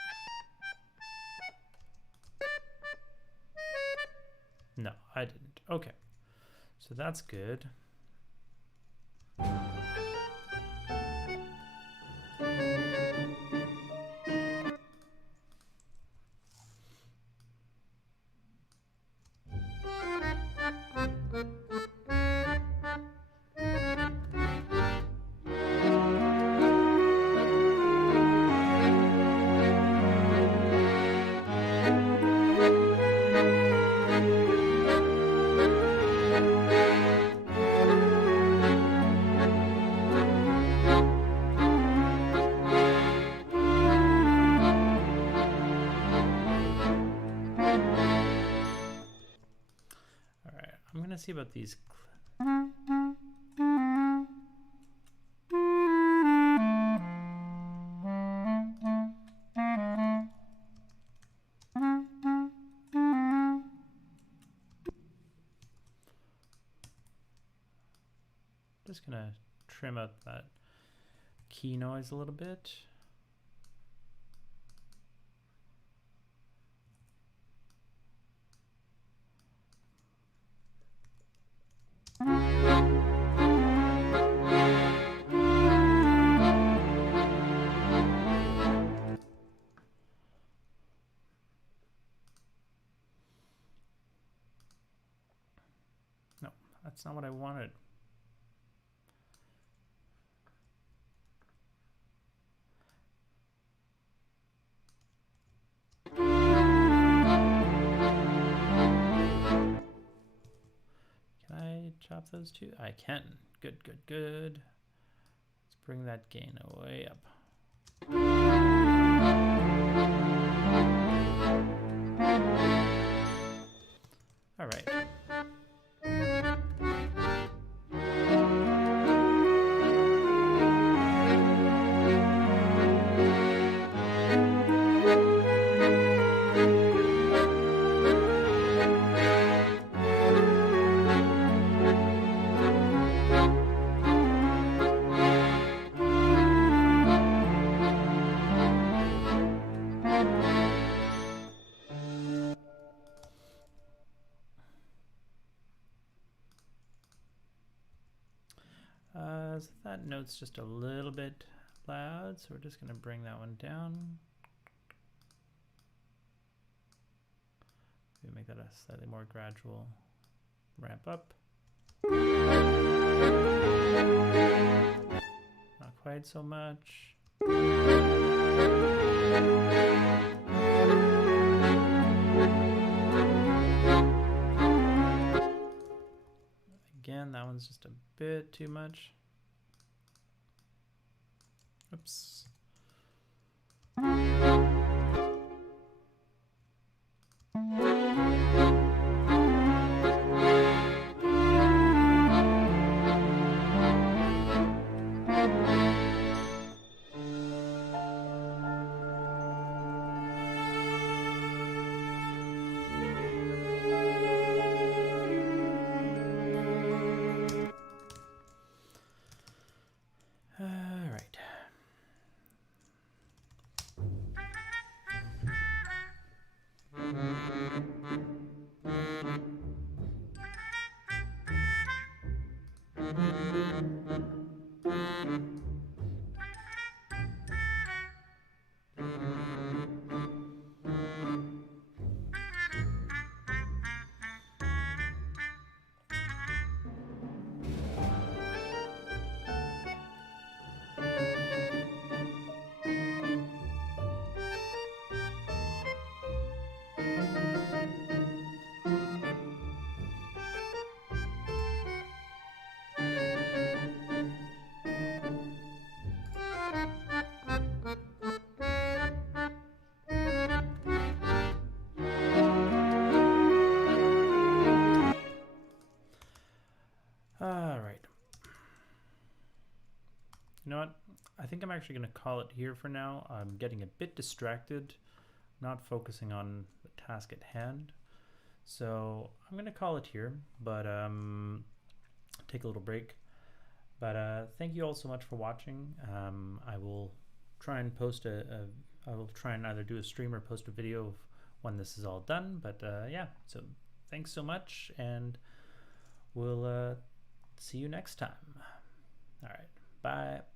No, I didn't. Okay, so that's good. See about these. Just gonna trim out that key noise a little bit. No, that's not what I wanted. Chop those two? I can. Good, good, good. Let's bring that gain way up. All right. So that note's just a little bit loud, so we're just going to bring that one down. Maybe make that a slightly more gradual ramp up. Not quite so much. Again, that one's just a bit too much. Oops. All right. You know what? I think I'm actually going to call it here for now. I'm getting a bit distracted, not focusing on the task at hand. So I'm going to call it here, but take a little break. But thank you all so much for watching. I will try and post I will try and either do a stream or post a video of when this is all done. But yeah, so thanks so much, and we'll see you next time. All right, bye.